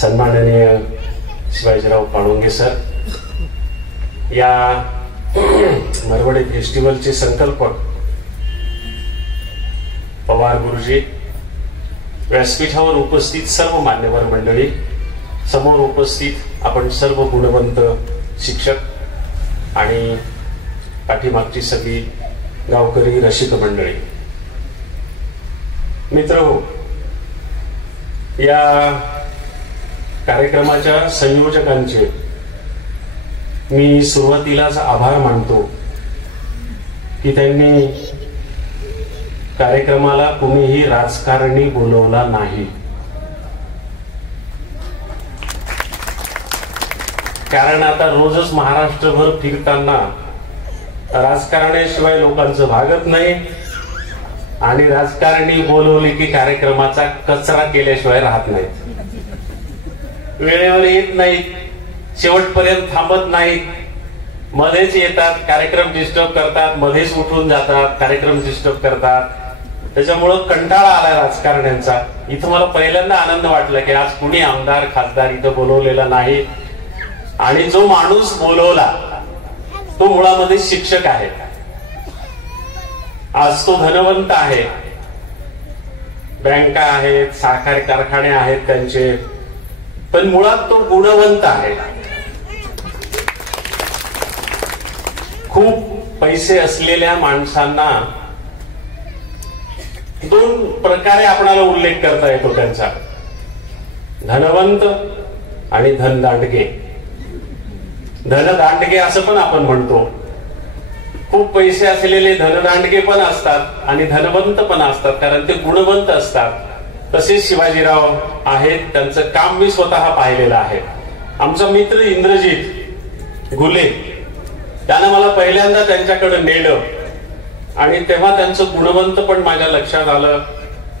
सन्माननीय शिवाजीराव पाणोंगे सर, या मरवडे फेस्टिवलचे संकल्पक पवार गुरुजी, व्यासपीठावर उपस्थित सर्व मान्यवर मंडळी, समोर उपस्थित आपण सर्व गुणवंत शिक्षक आणि पाठीमागची सगळी गावकरी रसिक मंडळी, मित्रहो, या कार्यक्रमाच्या संयोजकांचे मी सुरुवातीलाच आभार मानतो की त्यांनी कार्यक्रमाला कुणीही राजकारणी बोलवला नाही. कारण आता रोजच महाराष्ट्रभर फिरताना राजकारण्याशिवाय लोकांचं भागत नाही आणि राजकारणी बोलवले की कार्यक्रमाचा कचरा केल्याशिवाय राहत नाही. वेळेवर येत नाहीत, शेवटपर्यंत थांबत नाहीत, मध्येच येतात, कार्यक्रम डिस्टर्ब करतात, मध्येच उठून जातात, कार्यक्रम डिस्टर्ब करतात. त्याच्यामुळं कंटाळा आलाय राजकारण्यांचा. इथं मला पहिल्यांदा आनंद वाटला की आज कुणी आमदार खासदार इथं बोलवलेला नाही आणि जो माणूस बोलवला तो मुळामध्ये शिक्षक आहे. आज तो धनवंत आहे, बँका आहेत, साखर कारखाने आहेत त्यांचे, पण मुळात तो गुणवंत आहे. खूप पैसे असलेल्या माणसांना दोन प्रकारे आपणाला उल्लेख करता येतो त्यांचा, धनवंत आणि धनदांडगे. धनदांडगे असं पण आपण म्हणतो. खूप पैसे असलेले धनदांडगे पण असतात आणि धनवंत पण असतात, कारण ते गुणवंत असतात. तसेच शिवाजीराव आहेत, त्यांचं काम मी स्वतः पाहिलेलं आहे. आमचा मित्र इंद्रजित घुले, त्यानं मला पहिल्यांदा त्यांच्याकडे नेलं आणि तेव्हा त्यांचं गुणवंत पण माझ्या लक्षात आलं.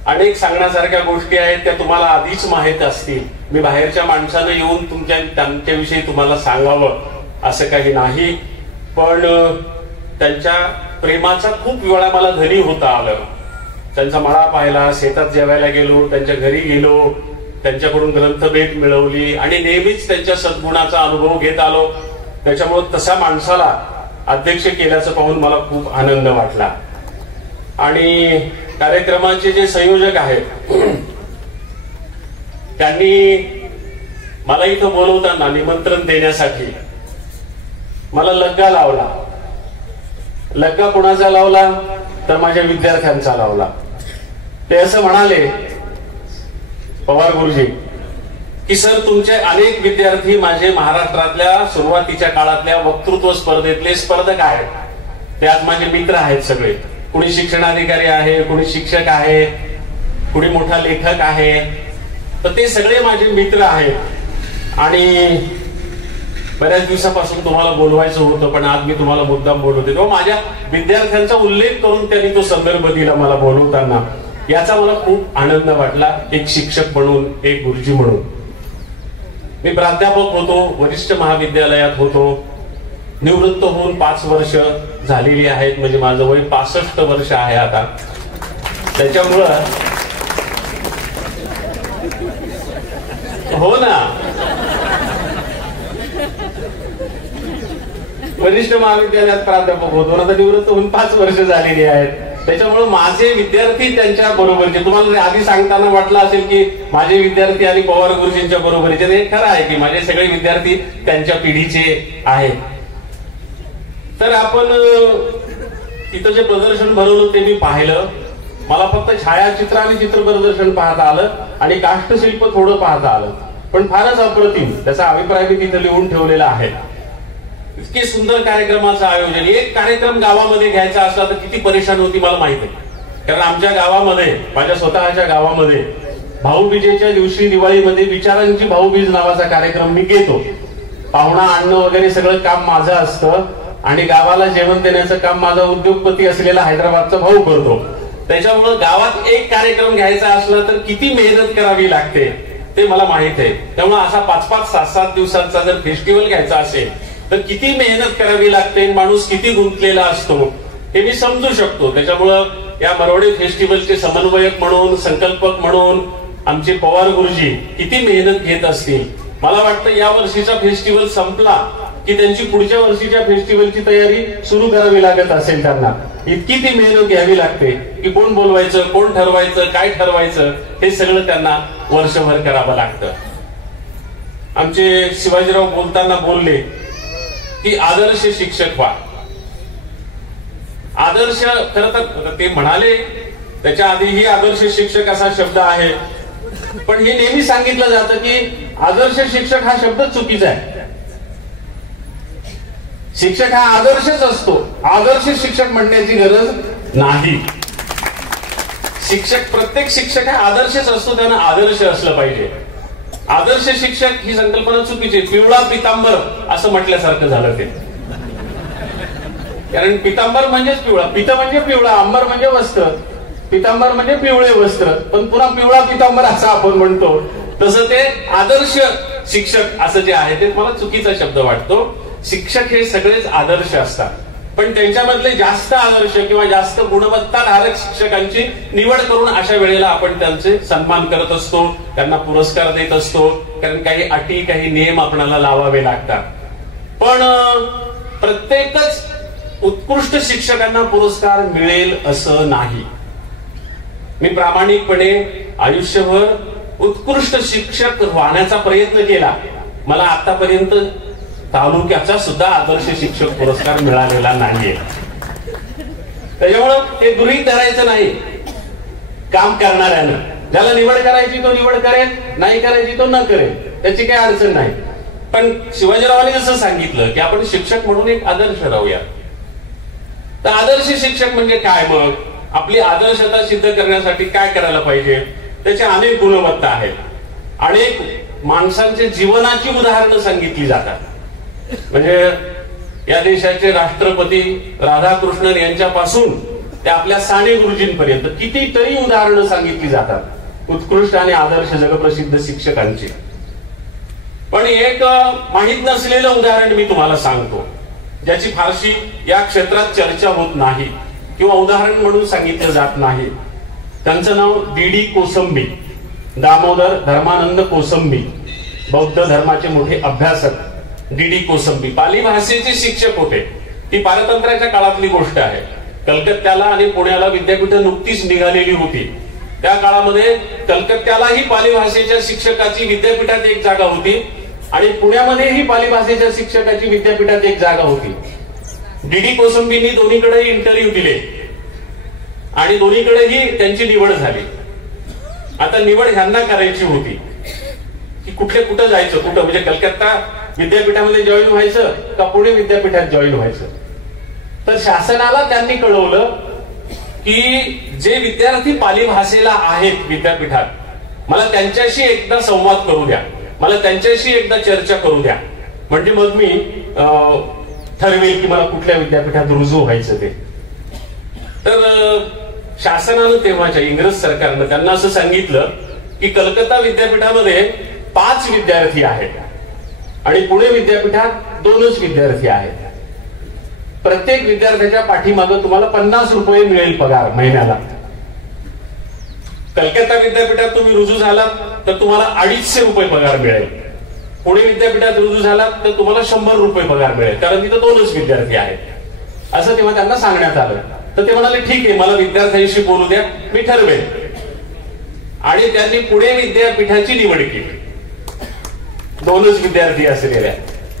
अनेक सांगण्यासारख्या गोष्टी आहेत त्या तुम्हाला आधीच माहित असतील. मी बाहेरच्या माणसानं येऊन त्यांच्याविषयी तुम्हाला सांगावं असं काही नाही, पण त्यांच्या प्रेमाचा खूप वेळा मला घरी होता आलं. त्यांचा मळा पाहिला, शेतात जेवायला गेलो, त्यांच्या घरी गेलो, त्यांच्याकडून ग्रंथ भेट मिळवली आणि नेहमीच त्यांच्या सद्गुणाचा अनुभव घेत आलो. त्याच्यामुळे तसा माणसाला अध्यक्ष केल्याचं पाहून मला खूप आनंद वाटला. आणि कार्यक्रमाचे जे संयोजक आहेत त्यांनी मला इथं बोलवताना निमंत्रण देण्यासाठी मला लग्गा लावला. लग्गा कोणाचा लावला तर माझ्या विद्यार्थ्यांचा लावला. ते असं म्हणाले, पवार गुरुजी, की सर तुमचे अनेक विद्यार्थी माझे महाराष्ट्रातल्या सुरुवातीच्या काळातल्या वक्तृत्व स्पर्धेतले स्पर्धक आहेत. ते आज माझे मित्र आहेत सगळे. कुणी शिक्षणाधिकारी आहे, कुणी शिक्षक आहे, कुणी मोठा लेखक आहे. तर ते सगळे माझे मित्र आहेत आणि बऱ्याच दिवसापासून तुम्हाला बोलवायचं होतं, पण आज मी तुम्हाला मुद्दाम बोलवते. तेव्हा माझ्या विद्यार्थ्यांचा उल्लेख करून त्यांनी तो संदर्भ दिला मला बोलवताना. याचा मला खूप आनंद वाटला, एक शिक्षक म्हणून, एक गुरुजी म्हणून. मी प्राध्यापक होतो, वरिष्ठ महाविद्यालयात होतो. निवृत्त होऊन 5 वर्ष झालेली आहेत, म्हणजे माझं वय 65 वर्ष आहे आता. त्याच्यामुळं हो ना, वरिष्ठ महाविद्यालयात प्राध्यापक होतो ना, तर निवृत्त होऊन 5 वर्ष झालेली आहेत. त्याच्यामुळे माझे विद्यार्थी त्यांच्या बरोबरचे, तुम्हाला आधी सांगताना वाटलं असेल की माझे विद्यार्थी आणि पवार गुरुजींच्या बरोबरीचे. हे खरं आहे की माझे सगळे विद्यार्थी त्यांच्या पिढीचे आहेत. तर आपण तिथं जे प्रदर्शन भरवलं ते मी पाहिलं. मला फक्त छायाचित्र आणि चित्र प्रदर्शन पाहता आलं आणि काष्टशिल्प थोडं पाहता आलं, पण फारच अप्रतिम. त्याचा अभिप्राय मी तिथं लिहून ठेवलेला आहे. इतके सुंदर कार्यक्रमाचं आयोजन. एक कार्यक्रम गावामध्ये घ्यायचा असला तर किती परेशान होती मला माहित आहे. कारण आमच्या गावामध्ये, माझ्या स्वतःच्या गावामध्ये, भाऊबीजेच्या दिवशी दिवाळीमध्ये विचारांची भाऊबीज नावाचा कार्यक्रम मी घेतो. पाहुणा आणणं वगैरे सगळं काम माझं असतं आणि गावाला जेवण देण्याचं काम माझा उद्योगपती असलेला हैदराबादचा भाऊ करतो. त्याच्यामुळं गावात एक कार्यक्रम घ्यायचा असला तर किती मेहनत करावी लागते ते मला माहित आहे. त्यामुळे असा 5-5, 7-7 दिवसांचा जर फेस्टिवल घ्यायचा असेल तर किती मेहनत करावी लागते, माणूस किती गुंतलेला असतो हे मी समजू शकतो. त्याच्यामुळं या मरवडे फेस्टिवलचे समन्वयक म्हणून, संकल्पक म्हणून आमचे पवार गुरुजी किती मेहनत घेत असतील. मला वाटतं या वर्षीचा फेस्टिवल संपला की त्यांची पुढच्या वर्षीच्या फेस्टिवलची तयारी सुरू करावी लागत असेल. त्यांना इतकी ती मेहनत घ्यावी लागते की कोण बोलवायचं, कोण ठरवायचं, काय ठरवायचं, हे सगळं त्यांना वर्षभर करावं लागतं. आमचे शिवाजीराव बोलताना बोलले की आदर्श शिक्षक व्हा. आदर्श खरं तर ते म्हणाले, त्याच्या आधीही आदर्श शिक्षक असा शब्द आहे, पण हे नेहमी सांगितलं जातं की आदर्श शिक्षक हा शब्द चुकीचा आहे. शिक्षक हा आदर्शच असतो, आदर्श शिक्षक म्हणण्याची गरज नाही. शिक्षक, प्रत्येक शिक्षक हा आदर्शच असतो, त्यांना आदर्श असलं पाहिजे. आदर्श शिक्षक ही संकल्पना चुकीची. पिवळा पितांबर असं म्हटल्यासारखं झालं ते. कारण पितांबर म्हणजेच पिवळा, पित म्हणजे पिवळा, अंबर म्हणजे वस्त्र, पितांबर म्हणजे पिवळे वस्त्र, पण पुन्हा पिवळा पितांबर असं आपण म्हणतो. तसं ते आदर्श शिक्षक असं जे आहे ते मला चुकीचा शब्द वाटतो. शिक्षक हे सगळेच आदर्श असतात, पण त्यांच्यामधले जास्त आदर्श किंवा जास्त गुणवत्ताधारक शिक्षकांची निवड करून अशा वेळेला आपण त्यांचे सन्मान करत असतो, त्यांना पुरस्कार देत असतो. कारण काही अटी, काही नियम आपल्याला लावावे लागतात. पण प्रत्येकच उत्कृष्ट शिक्षकांना पुरस्कार मिळेल असं नाही. मी प्रामाणिकपणे आयुष्यभर उत्कृष्ट शिक्षक व्हायचा प्रयत्न केला. मला आतापर्यंत तालुक्याचा सुद्धा आदर्श शिक्षक पुरस्कार मिळालेला नाहीये. त्याच्यामुळं ते गृहीत धरायचं नाही काम करणाऱ्यानं. ज्याला निवड करायची तो निवड करेल, नाही करायची तो न करेल, त्याची काही अडचण नाही. पण शिवाजीरावांनी जसं सांगितलं की आपण शिक्षक म्हणून एक आदर्श राहूया. तर आदर्श शिक्षक म्हणजे काय? मग आपली आदर्शता सिद्ध करण्यासाठी काय करायला पाहिजे? त्याच्या अनेक गुणवत्ता आहेत. अनेक माणसांचे जीवनाची उदाहरणं सांगितली जातात. म्हणजे या देशाचे राष्ट्रपती राधाकृष्णन यांच्यापासून ते आपल्या साने गुरुजींपर्यंत कितीतरी उदाहरणं सांगितली जातात उत्कृष्ट आणि आदर्श जगप्रसिद्ध शिक्षकांची. पण एक माहित नसलेलं उदाहरण मी तुम्हाला सांगतो, ज्याची फारशी या क्षेत्रात चर्चा होत नाही किंवा उदाहरण म्हणून सांगितलं जात नाही. त्यांचं नाव डी कोसंबी, दामोदर धर्मानंद कोसंबी, बौद्ध धर्माचे मोठे अभ्यासक. डी कोसंबी पाली भाषेचे शिक्षक होते. ती पारतंत्र्याच्या काळातली गोष्ट आहे. कलकत्त्याला आणि पुण्याला विद्यापीठं नुकतीच निघालेली होती. त्या काळामध्ये कलकत्त्यालाही पाली भाषेच्या शिक्षकाची विद्यापीठात एक जागा होती आणि पुण्यामध्येही पाली भाषेच्या शिक्षकाची विद्यापीठात एक जागा होती. डी कोसंबींनी दोन्हीकडे इंटरव्ह्यू दिले आणि दोन्हीकडेही त्यांची निवड झाली. आता निवड ह्यांना करायची होती की कुठं जायचं, कुठं म्हणजे कलकत्ता विद्यापीठामध्ये जॉईन व्हायचं का पुणे विद्यापीठात जॉईन व्हायचं. तर शासनाला त्यांनी कळवलं की जे विद्यार्थी पाली भाषेला आहेत विद्यापीठात, मला त्यांच्याशी एकदा संवाद करू द्या, मला त्यांच्याशी एकदा चर्चा करू द्या, म्हणजे मग मी ठरवेल की मला कुठल्या विद्यापीठात रुजू व्हायचं ते. तर शासनानं, तेव्हाच्या इंग्रज सरकारनं त्यांना असं सांगितलं की कलकत्ता विद्यापीठामध्ये 5 विद्यार्थी आहेत आणि पुणे विद्यापीठात 2च विद्यार्थी आहेत. प्रत्येक विद्यार्थ्याच्या पाठीमागं तुम्हाला 50 रुपये मिळेल पगार महिन्याला. कलकत्ता विद्यापीठात तुम्ही रुजू झालात तर तुम्हाला 250 रुपये पगार मिळेल. पुणे विद्यापीठात रुजू झालात तर तुम्हाला 100 रुपये पगार मिळेल, कारण तिथं 2च विद्यार्थी आहेत. असं तेव्हा त्यांना सांगण्यात आलं. तर ते म्हणाले ठीक आहे, मला विद्यार्थ्यांशी बोलू द्या, मी ठरवेन. आणि त्यांनी पुणे विद्यापीठाची निवड केली. 2च विद्यार्थी असलेल्या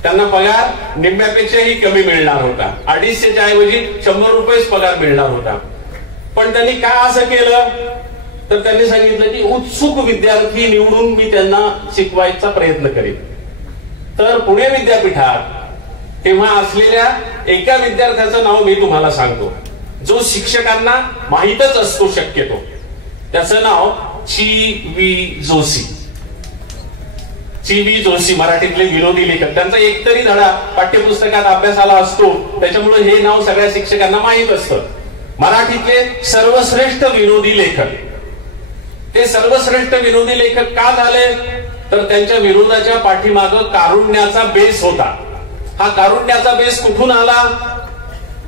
त्यांना पगार निम्म्यापेक्षाही कमी मिळणार होता. 250च्या ऐवजी 100 रुपयेच पगार मिळणार होता. पण त्यांनी काय असं केलं तर त्यांनी सांगितलं की उत्सुक विद्यार्थी निवडून मी त्यांना शिकवायचा प्रयत्न करेन. तर पुणे विद्यापीठात तेव्हा असलेल्या एका विद्यार्थ्याचं नाव मी तुम्हाला सांगतो, जो शिक्षकांना माहीतच असतो शक्यतो. त्याचं नाव ची.व्ही. जोशी. ची.व्ही. जोशी मराठीतले विनोदी लेखक. त्यांचा एकतरी धडा पाठ्यपुस्तकात अभ्यासाला असतो, त्याच्यामुळे हे नाव सगळ्या शिक्षकांना माहीत असतं. मराठीतले सर्वश्रेष्ठ विनोदी लेखक. ते सर्वश्रेष्ठ विनोदी लेखक का झाले तर त्यांच्या विरोधाच्या पाठीमागं कारुण्याचा बेस होता. हा कारुण्याचा बेस कुठून आला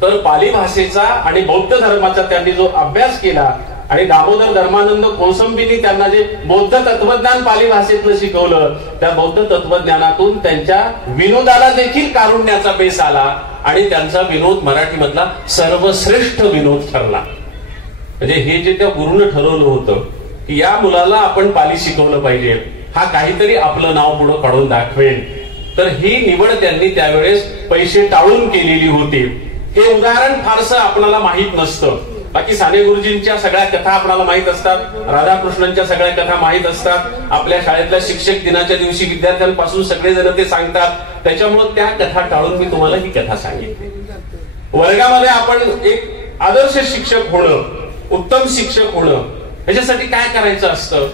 तर पाली भाषेचा आणि बौद्ध धर्माचा त्यांनी जो अभ्यास केला आणि दामोदर धर्मानंद कोसंबींनी त्यांना जे बौद्ध तत्वज्ञान पाली भाषेतनं शिकवलं, त्या बौद्ध तत्वज्ञानातून त्यांच्या विनोदाला देखील कारुण्याचा बेस आला आणि त्यांचा विनोद मराठीमधला सर्वश्रेष्ठ विनोद ठरला. म्हणजे हे जे त्या गुरुनं ठरवलं होतं की या मुलाला आपण पाली शिकवलं पाहिजे, हा काहीतरी आपलं नाव पुढं काढून दाखवेल, तर ही निवड त्यांनी त्यावेळेस पैसे टाळून केलेली होती. हे उदाहरण फारसं आपल्याला माहित नसतं. बाकी साने गुरुजींच्या सगळ्या कथा आपल्याला माहित असतात, राधाकृष्णांच्या सगळ्या कथा माहित असतात, आपल्या शाळेतल्या शिक्षक दिनाच्या दिवशी विद्यार्थ्यांपासून सगळेजण ते सांगतात. त्याच्यामुळे त्या कथा टाळून मी तुम्हाला ही कथा सांगितली. वर्गामध्ये आपण एक आदर्श शिक्षक होणं, उत्तम शिक्षक होणं, ह्याच्यासाठी काय करायचं असतं,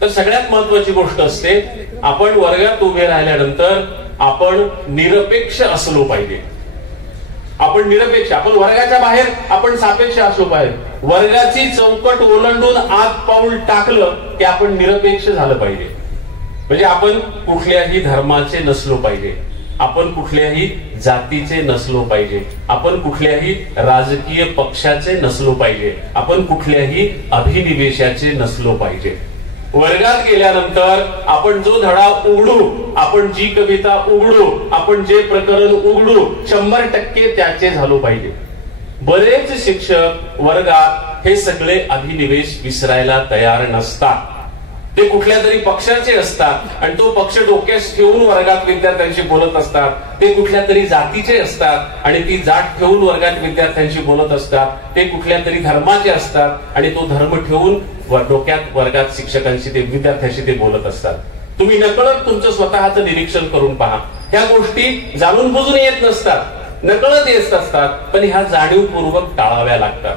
तर सगळ्यात महत्वाची गोष्ट असते, आपण वर्गात उभे राहिल्यानंतर आपण निरपेक्ष असलो पाहिजे. आपण निरपेक्ष, आपण वर्गाच्या बाहेर आपण सापेक्ष असलो पाहिजे. वर्गाची चौकट ओलांडून आत पाऊल टाकलं की आपण निरपेक्ष झालं पाहिजे. म्हणजे आपण कुठल्याही धर्माचे नसलो पाहिजे, आपण कुठल्याही जातीचे नसलो पाहिजे, आपण कुठल्याही राजकीय पक्षाचे नसलो पाहिजे, आपण कुठल्याही अभिनिवेशाचे नसलो पाहिजे. वर्गात गेल्यानंतर आपण जो धडा उघडू, आपण जी कविता उघडू, आपण जे प्रकरण उघडू, 100% त्याचे झालो पाहिजे. बरेच शिक्षक वर्गात हे सगळे अभिनिवेश विसरायला तयार नसतात. ते कुठल्या तरी पक्षाचे असतात आणि तो पक्ष डोक्यात ठेवून वर्गात विद्यार्थ्यांशी बोलत असतात. ते कुठल्या तरी जातीचे असतात आणि ती जात ठेवून वर्गात विद्यार्थ्यांशी बोलत असतात. ते कुठल्या तरी धर्माचे असतात आणि तो धर्म ठेवून डोक्यात वर्गात शिक्षकांशी ते विद्यार्थ्यांशी ते बोलत असतात. तुम्ही नकळत तुमचं स्वतःचं निरीक्षण करून पहा. ह्या गोष्टी जाणून बुजून येत नसतात, नकळत येत असतात, पण ह्या जाणीवपूर्वक टाळाव्या लागतात.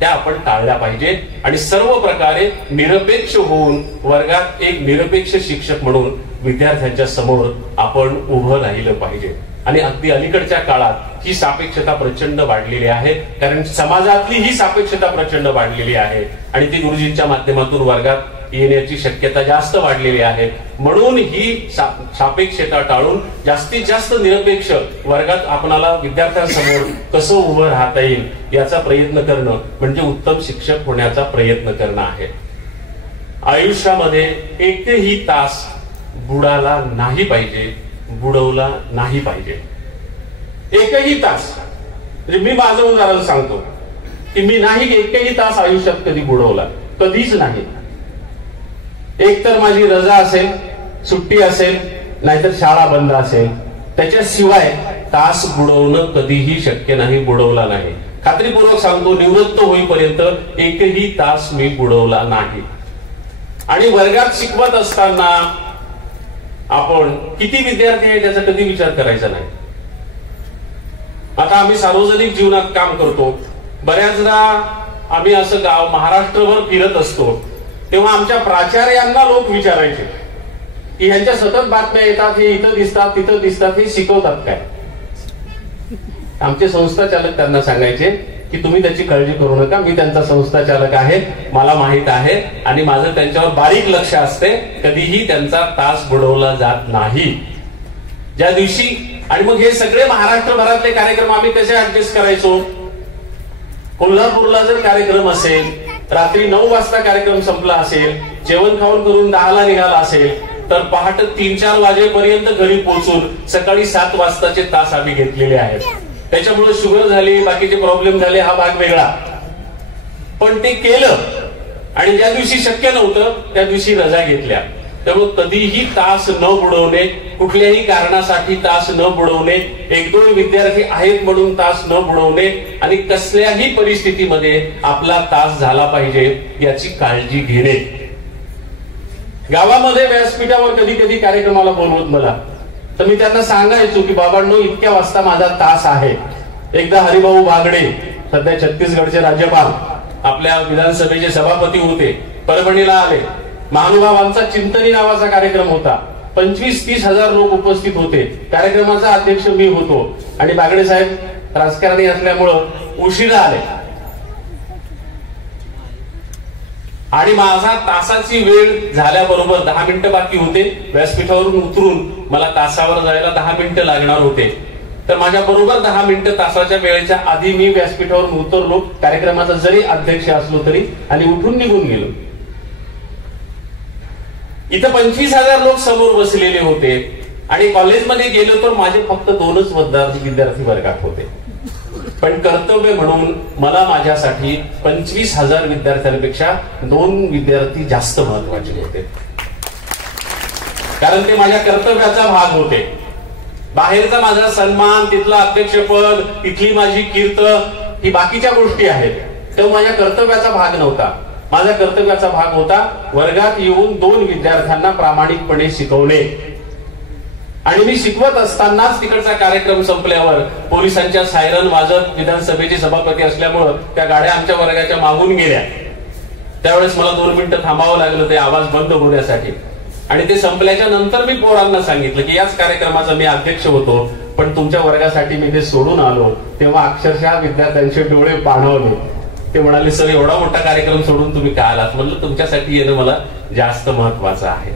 त्या आपण टाळल्या पाहिजे आणि सर्व प्रकारे निरपेक्ष होऊन वर्गात एक निरपेक्ष शिक्षक म्हणून विद्यार्थ्यांच्या समोर आपण उभं राहिलं पाहिजे. आणि अगदी अलीकडच्या काळात ही सापेक्षता प्रचंड वाढलेली आहे, कारण समाजातली ही सापेक्षता प्रचंड वाढलेली आहे आणि ती गुरुजींच्या माध्यमातून वर्गात येण्याची शक्यता जास्त वाढलेली आहे. म्हणून ही सापेक्षता टाळून जास्तीत जास्त निरपेक्ष वर्गात आपणाला विद्यार्थ्यांसमोर कसं उभं राहता येईल याचा प्रयत्न करणं म्हणजे उत्तम शिक्षक होण्याचा प्रयत्न करणं आहे. आयुष्यामध्ये एकही तास बुडाला नाही पाहिजे, बुडवला नाही पाहिजे. एकही तास, म्हणजे मी माझं उदाहरण सांगतो की मी नाही एकही तास आयुष्यात कधी बुडवला, कधीच नाही. एक तर माझी रजा असेल, सुट्टी असेल, नाहीतर शाळा बंद असेल, त्याच्याशिवाय तास बुडवणं कधीही शक्य नाही, बुडवला नाही. खात्रीपूर्वक सांगतो, निवृत्त होईपर्यंत एकही तास मी बुडवला नाही. आणि वर्गात शिकवत असताना आपण किती विद्यार्थी आहे त्याचा कधी विचार करायचा नाही. आता आम्ही सार्वजनिक जीवनात काम करतो, बऱ्याचदा आम्ही असं गाव महाराष्ट्रभर फिरत असतो, तेव्हा आमच्या प्राचार्यांना लोक विचारायचे की ह्यांच्या सतत बातम्या येतात, हे इथं दिसतात तिथं दिसतात, हे शिकवतात काय? आमचे संस्था चालक त्यांना सांगायचे की तुम्ही त्याची काळजी करू नका, मी त्यांचा संस्था चालक आहे, मला माहित आहे आणि माझं त्यांच्यावर बारीक लक्ष असते, कधीही त्यांचा तास बुडवला जात नाही. ज्या दिवशी आणि मग हे सगळे महाराष्ट्रभरातले कार्यक्रम आम्ही कसे ऍडजस्ट करायचो? कोल्हापूरला जर कार्यक्रम असेल, रात्री 9 वाजता कार्यक्रम संपला असेल, जेवण खाऊन करून 10ला निघाला असेल, तर पहाटे 3-4 वाजेपर्यंत घरी पोहोचून सकाळी 7 वाजताचे तास आम्ही घेतलेले आहेत. त्याच्यामुळे शुगर झाली, बाकीचे प्रॉब्लेम झाले, हा भाग वेगळा. पण ते केलं आणि ज्या दिवशी शक्य नव्हतं त्या दिवशी रजा घेतल्या. त्यामुळे कधीही तास न बुडवणे, कुठल्याही कारणासाठी तास न बुडवणे, 1-2 विद्यार्थी आहेत म्हणून तास न बुडवणे आणि कसल्याही परिस्थितीमध्ये आपला तास झाला पाहिजे याची काळजी घेणे. गावामध्ये व्यासपीठावर कधी कधी कार्यक्रमाला बोलवत मला, तर मी त्यांना सांगायचो की बाबांनो, इतक्या वाजता माझा तास आहे. एकदा हरिभाऊ बागडे, सध्या छत्तीसगडचे राज्यपाल, आपल्या विधानसभेचे सभापती होते, परभणीला आले. महानुभावांचा चिंतनी नावाचा कार्यक्रम होता, 25-30 हजार लोक उपस्थित होते. कार्यक्रमाचा अध्यक्ष मी होतो आणि बागडे साहेब राजकारणी असल्यामुळं उशिरा आले आणि माझा तासाची वेळ झाल्याबरोबर 10 मिनिटं बाकी होते. व्यासपीठावरून उतरून मला तासावर जायला 10 मिनिटं लागणार होते. तर माझ्या बरोबर 10 मिनिटं तासाच्या वेळेच्या आधी मी व्यासपीठावरून उतरलो, कार्यक्रमाचा जरी अध्यक्ष असलो तरी, आणि उठून निघून गेलो. इथं 25,000 लोक समोर बसलेले होते आणि कॉलेजमध्ये गेलो तर माझे फक्त 2च विद्यार्थी वर्गात होते. पण कर्तव्य म्हणून मला माझ्यासाठी 25,000 विद्यार्थ्यांपेक्षा 2 विद्यार्थी जास्त महत्वाचे होते, कारण ते माझ्या कर्तव्याचा भाग होते. बाहेरचा माझा सन्मान, तिथला अध्यक्षपद, तिथली माझी कीर्त, ही बाकीच्या गोष्टी आहेत, तो माझ्या कर्तव्याचा भाग नव्हता. माझा कर्तव्याचा भाग होता वर्गात येऊन 2 विद्यार्थ्यांना प्रामाणिकपणे शिकवणे. आणि मी शिकवत असतानाच तिकडचा कार्यक्रम संपल्यावर पोलिसांच्या सायरन वाजत, विधानसभेचे सभापती असल्यामुळं त्या गाड्या आमच्या वर्गाच्या मागून गेल्या. त्यावेळेस मला 2 मिनिटं थांबावं लागलं ते आवाज बंद होण्यासाठी. आणि ते संपल्याच्या नंतर मी पोरांना सांगितलं की याच कार्यक्रमाचा मी अध्यक्ष होतो, पण तुमच्या वर्गासाठी मी ते सोडून आलो. तेव्हा अक्षरशः विद्यार्थ्यांचे डोळे पाणावले. ते म्हणाले, सर एवढा मोठा कार्यक्रम सोडून तुम्ही का आलात? म्हणलं तुमच्यासाठी येणं मला जास्त महत्वाचं आहे.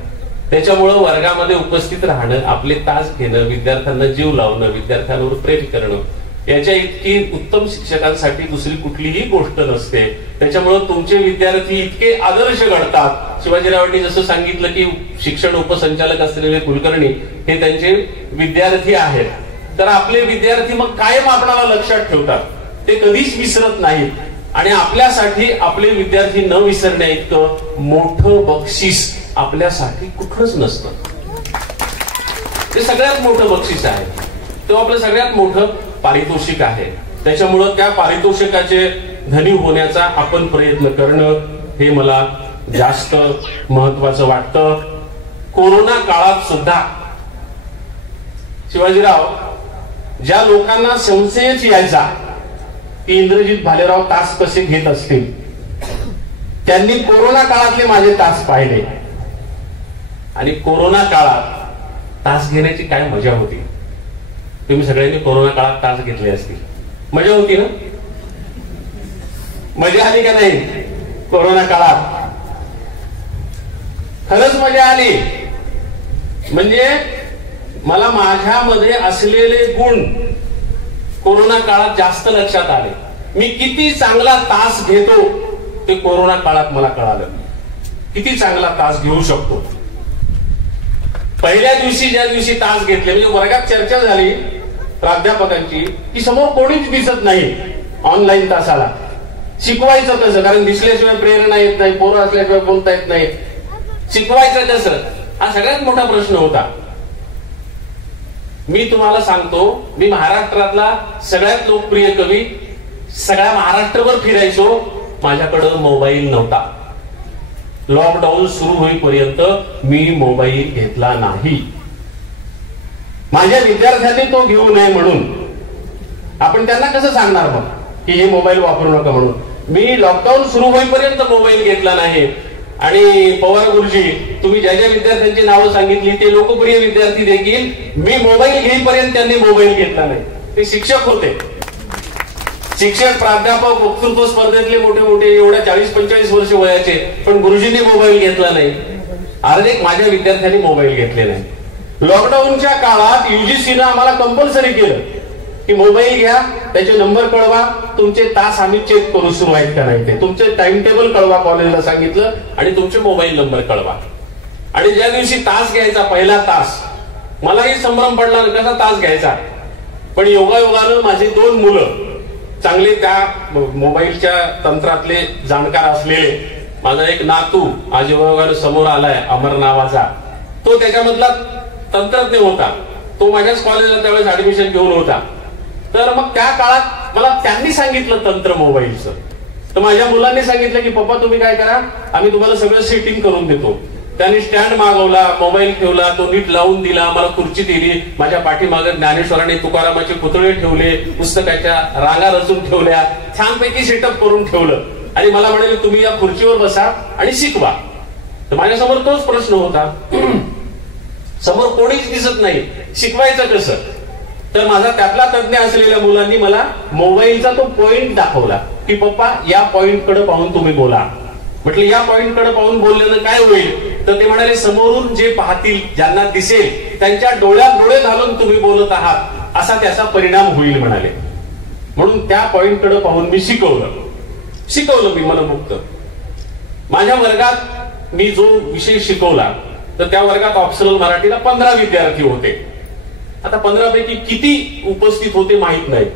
त्याच्यामुळं वर्गामध्ये उपस्थित राहणं, आपले तास घेणं, विद्यार्थ्यांना जीव लावणं, विद्यार्थ्यांवर प्रेम करणं, याच्या इतकी उत्तम शिक्षकांसाठी दुसरी कुठलीही गोष्ट नसते. त्याच्यामुळं तुमचे विद्यार्थी इतके आदर्श घडतात. शिवाजीरावांनी जसं सांगितलं की शिक्षण उपसंचालक असलेले कुलकर्णी हे त्यांचे विद्यार्थी आहेत, तर आपले विद्यार्थी मग कायम आपल्याला लक्षात ठेवतात, ते कधीच विसरत नाहीत. आणि आपल्यासाठी आपले विद्यार्थी न विसरण्या इतकं मोठं बक्षीस आपल्यासाठी कुठलंच नसतं. ते सगळ्यात मोठं बक्षीस आहे, तो आपलं सगळ्यात मोठं पारितोषिक आहे. त्याच्यामुळं त्या पारितोषिकाचे धनी होण्याचा आपण प्रयत्न करणं हे मला जास्त महत्वाचं वाटतं. कोरोना काळात सुद्धा शिवाजीराव ज्या लोकांना संशयच यायचा की इंद्रजित भालेराव तास कसे घेत असतील, त्यांनी कोरोना काळातले माझे तास पाहिले. आणि कोरोना काळात तास घेण्याची काय मजा होती. तुम्ही सगळ्यांनी कोरोना काळात तास घेतले असतील, मजा होती ना? मजा आली का नाही कोरोना काळात? खरंच मजा आली. म्हणजे मला माझ्यामध्ये असलेले गुण कोरोना काळात जास्त लक्षात आले. मी किती चांगला तास घेतो ते कोरोना काळात मला कळालं. किती चांगला तास घेऊ शकतो. पहिल्या दिवशी ज्या दिवशी तास घेतले, म्हणजे वर्गात चर्चा झाली प्राध्यापकांची की समोर कोणीच दिसत नाही ऑनलाईन तासाला, शिकवायचं कसं? कारण दिसल्याशिवाय प्रेरणा येत नाही, पोरं असल्याशिवाय बोलता येत नाही, शिकवायचं कसं? हा सगळ्यात मोठा प्रश्न होता. मी तुम्हाला सांगतो, मी महाराष्ट्रातला सगळ्यात लोकप्रिय कवी, सगळ्या महाराष्ट्रभर फिरायचो, माझ्याकडं मोबाईल नव्हता. लॉकडाऊन सुरू होईपर्यंत मी मोबाईल घेतला नाही. माझ्या विद्यार्थ्यांनी तो घेऊ नये म्हणून. आपण त्यांना कसं सांगणार मग की हे मोबाईल वापरू नका म्हणून? मी लॉकडाऊन सुरू होईपर्यंत मोबाईल घेतला नाही. आणि पवार गुरुजी, तुम्ही ज्या ज्या विद्यार्थ्यांची नावं सांगितली ते लोकप्रिय विद्यार्थी देखील मी मोबाईल घेईपर्यंत त्यांनी मोबाईल घेतला नाही. ते शिक्षक होते, शिक्षक, प्राध्यापक, वक्तृत्व स्पर्धेतले मोठे मोठे, एवढ्या 40-45 वर्ष वयाचे, पण गुरुजींनी मोबाईल घेतला नाही. अर्धे माझ्या विद्यार्थ्यांनी मोबाईल घेतले नाही. लॉकडाऊनच्या काळात युजीसीनं आम्हाला कंपल्सरी केलं की मोबाईल घ्या, त्याचे नंबर कळवा, तुमचे तास आम्ही चेक करू सुरू आहेत का नाही ते, तुमचे टाइम टेबल कळवा कॉलेजला सांगितलं, आणि तुमचे मोबाईल नंबर कळवा. आणि ज्या दिवशी तास घ्यायचा, पहिला तास, मलाही संभ्रम पडला कसा तास घ्यायचा. पण योगायोगानं माझे 2 मुलं चांगले त्या मोबाईलच्या तंत्रातले जाणकार असलेले, माझा एक नातू आज योगायोगानं समोर आलाय अमर नावाचा, तो त्याच्यामधला तंत्रज्ञ होता. तो माझ्याच कॉलेजला त्यावेळेस ऍडमिशन घेऊन होता. तर मग त्या काळात मला त्यांनी सांगितलं तंत्र मोबाईलचं. तर माझ्या मुलांनी सांगितलं की पप्पा तुम्ही काय करा, आम्ही तुम्हाला सगळं सेटिंग करून देतो. त्यांनी स्टँड मागवला, मोबाईल ठेवला, तो नीट लावून दिला, मला खुर्ची दिली, माझ्या पाठीमागे ज्ञानेश्वरांनी तुकारामाचे पुतळे ठेवले, पुस्तकाच्या रांगा रचून ठेवल्या, छानपैकी सेटअप करून ठेवलं. आणि मला म्हणाले तुम्ही या खुर्चीवर बसा आणि शिकवा. तर माझ्यासमोर तोच प्रश्न होता, समोर कोणीच दिसत नाही, शिकवायचं कसं? तर माझा त्यातला तज्ञ असलेल्या मुलांनी मला मोबाईलचा तो पॉइंट दाखवला की पप्पा या पॉइंट कडे पाहून तुम्ही बोला. म्हटलं या पॉइंट कडे पाहून बोलल्यानं काय होईल? तर ते म्हणाले समोरून जे पाहतील, ज्यांना दिसेल, त्यांच्या डोळ्यात डोळे घालून तुम्ही बोलत आहात, असा त्याचा परिणाम होईल म्हणाले. म्हणून त्या पॉइंटकडे पाहून मी शिकवलं मी मनमुक्त. माझ्या वर्गात मी जो विषय शिकवला तर त्या वर्गात ऑप्शनल मराठीला 15 विद्यार्थी होते. आता 15 पैकी किती उपस्थित होते माहित नाही.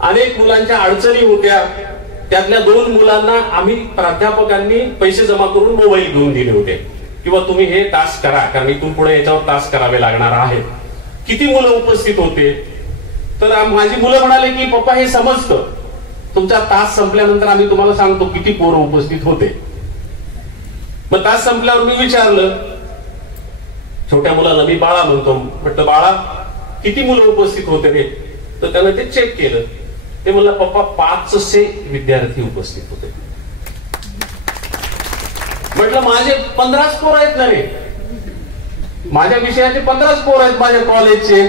अनेक मुलांच्या अडचणी होत्या. त्यातल्या 2 मुलांना आम्ही प्राध्यापकांनी पैसे जमा करून मोबाईल घेऊन दिले होते किंवा तुम्ही हे तास करा, कारण इथून पुढे याच्यावर तास करावे लागणार आहेत. किती मुलं उपस्थित होते तर माझी मुलं म्हणाले की पप्पा हे समजतं, तुमचा तास संपल्यानंतर आम्ही तुम्हाला सांगतो किती पोरं उपस्थित होते. मग तास संपल्यावर मी विचारलं, छोट्या मुलाला मी बाळा म्हणतो, म्हटलं बाळा किती मुलं उपस्थित होते रे? तर त्यानं ते चेक केलं. ते म्हणलं पप्पा 500 विद्यार्थी उपस्थित होते. म्हटलं माझे 15 पोर आहेत ना रे, माझ्या विषयाचे 15 पोर आहेत माझ्या कॉलेजचे.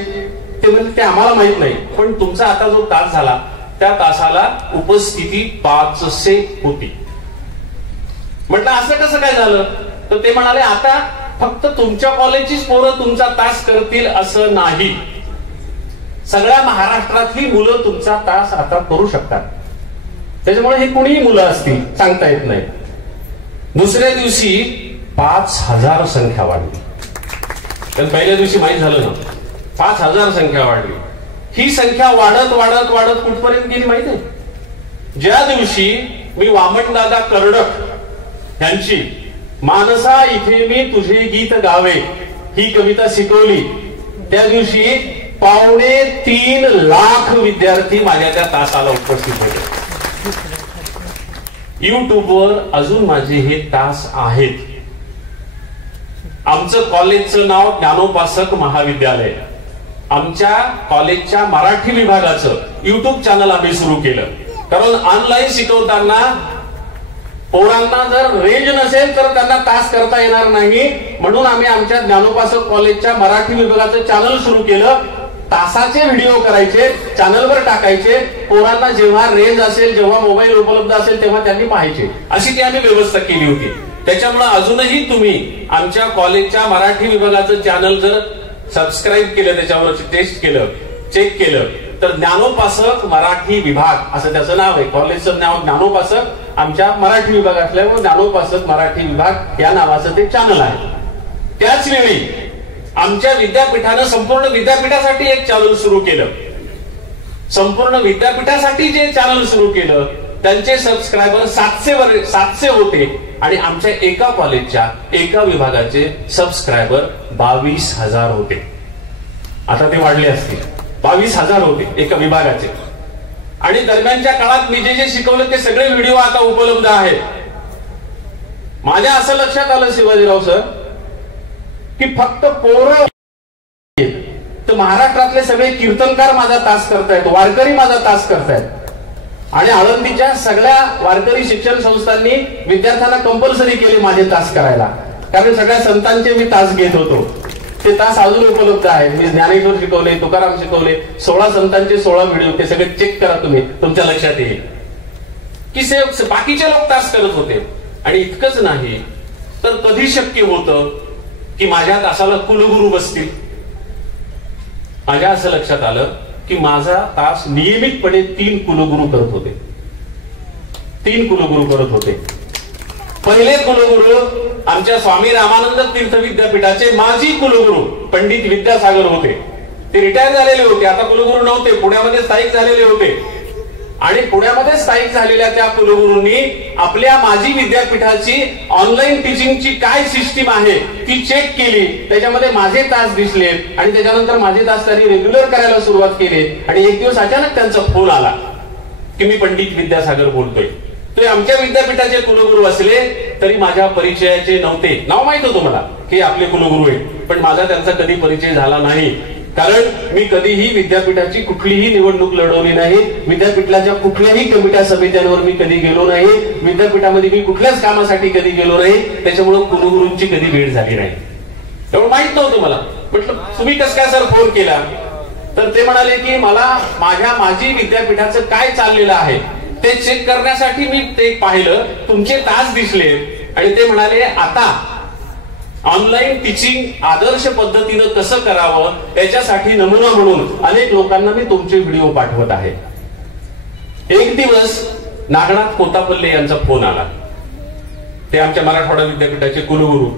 ते म्हणजे ते आम्हाला माहित नाही, पण तुमचा आता जो तास झाला त्या तासाला उपस्थिती 500 होती. म्हटलं असं कसं काय झालं? तर ते म्हणाले आता फक्त तुमच्या कॉलेजचीच पोरं तुमचा तास करतील असं नाही, सगळ्या महाराष्ट्रातली मुलं तुमचा तास आता करू शकतात. त्याच्यामुळे हे कुणीही मुलं असतील सांगता येत नाही. दुसऱ्या दिवशी 5000 संख्या वाढली. तर पहिल्या दिवशी माहीत झालं ना 5000 संख्या वाढली. ही संख्या वाढत वाढत वाढत कुठपर्यंत गेली माहिती आहे? ज्या दिवशी मी वामनदादा कर्डक यांची मानसा इथे मी तुझे गीत गावे ही कविता शिकवली, त्या दिवशी 2.25 लाख विद्यार्थी माझ्या त्या तासाला उपस्थित होते. युट्यूबवर अजून माझे हे तास आहेत. आमचं कॉलेजचं नाव ज्ञानोपासक महाविद्यालय. आमच्या कॉलेजच्या मराठी विभागाचं युट्यूब चॅनल आम्ही सुरू केलं, कारण ऑनलाईन शिकवताना पोरांना जर रेंज नसेल तर त्यांना तास करता येणार नाही. म्हणून आम्ही आमच्या ज्ञानोपासक कॉलेजच्या मराठी विभागाचं चॅनल सुरू केलं. तासाचे व्हिडिओ करायचे, चॅनलवर टाकायचे. पोरांना जेव्हा रेंज असेल, जेव्हा मोबाईल उपलब्ध असेल तेव्हा त्यांनी पाहायचे. अशी ती आम्ही व्यवस्था केली होती. त्याच्यामुळे अजूनही तुम्ही आमच्या कॉलेजच्या मराठी विभागाचं चॅनल जर सबस्क्राईब केलं, त्याच्यावर टेस्ट केलं, चेक केलं तर ज्ञानोपासक मराठी विभाग असं त्याचं नाव आहे. कॉलेजचं नाव ज्ञानोपासक, आमच्या मराठी विभाग असल्यामुळे ज्ञानोपासक मराठी विभाग या नावाचं ते चॅनल आहे. त्याच वेळी आमच्या विद्यापीठानं संपूर्ण विद्यापीठासाठी एक चॅनल सुरू केलं. संपूर्ण विद्यापीठासाठी जे चॅनल सुरू केलं त्यांचे सबस्क्रायबर 700 होते आणि आमच्या एका कॉलेजच्या एका विभागाचे सबस्क्रायबर 22,000 होते. आता ते वाढले असतील, 22,000 होते एका विभागाचे. आणि दरम्यानच्या काळात मी जे शिकवलं ते सगळे व्हिडिओ आता उपलब्ध आहेत. माझ्या असं लक्षात आलं शिवाजीराव सर की फक्त पोरं तर महाराष्ट्रातले सगळे कीर्तनकार माझा तास करतायत, वारकरी माझा तास करतायत. आणि आळंदीच्या सगळ्या वारकरी शिक्षण संस्थांनी विद्यार्थ्यांना कंपल्सरी केले माझे तास करायला, कारण सगळ्या संतांचे मी तास घेत होतो. ते तास अजून उपलब्ध आहेत. मी ज्ञानेश्वर शिकवले, तुकाराम शिकवले, 16 संतांचे 16 व्हिडिओ, ते सगळे चेक करा तुम्ही, तुमच्या लक्षात येईल की बाकीचे लोक तास करत होते. आणि इतकंच नाही तर कधी शक्य होतं की माझ्या तासाला कुलगुरू बसतील. माझ्या असं लक्षात आलं की माझा तास नियमितपणे 3 कुलगुरू करत होते. 3 कुलगुरू करत होते. पहिले कुलगुरू आमच्या स्वामी रामानंद तीर्थ विद्यापीठाचे माजी कुलगुरू पंडित विद्यासागर होते. ते रिटायर झालेले होते, आता कुलगुरू नव्हते, पुण्यामध्ये स्थायिक झालेले होते. आणि पुण्यामध्ये स्थायिक झालेल्या त्या कुलगुरूंनी आपल्या माजी विद्यापीठाची ऑनलाईन टीचिंगची काय सिस्टीम आहे ती चेक केली. त्याच्यामध्ये माझे तास दिसले आणि त्याच्यानंतर माझे तास त्यांनी रेग्युलर करायला सुरुवात केली. आणि एक दिवस अचानक त्यांचा फोन आला की मी पंडित विद्यासागर बोलतोय. ते आमच्या विद्यापीठाचे कुलगुरू असले तरी माझ्या परिचयाचे नव्हते. नाव माहित होतं मला की आपले कुलगुरू आहेत, पण माझा त्यांचा कधी परिचय झाला नाही, कारण मी कधीही विद्यापीठाची कुठलीही निवडणूक लढवली नाही. विद्यापीठाच्या कुठल्याही कमिट्या समित्यांवर मी कधी गेलो नाही. विद्यापीठामध्ये मी कुठल्याच कामासाठी कधी गेलो नाही. त्याच्यामुळे कुलगुरूंची कधी भेट झाली नाही. एवढं माहित नव्हतं मला. म्हटलं तुम्ही कसं काय सर फोन केला? तर ते म्हणाले की मला माझ्या माजी विद्यापीठाचं काय चाललेलं आहे ते चेक करण्यासाठी मी ते पाहिलं, तुमचे तास दिसले आणि ते म्हणाले ऑनलाईन टीचिंग आदर्श पद्धतीनं कसं करावं याच्यासाठी नमुना म्हणून अनेक लोकांना मी तुमचे व्हिडिओ पाठवत आहे. एक दिवस नागनाथ कोतापल्ले यांचा फोन आला. ते आमच्या मराठवाडा विद्यापीठाचे कुलगुरू,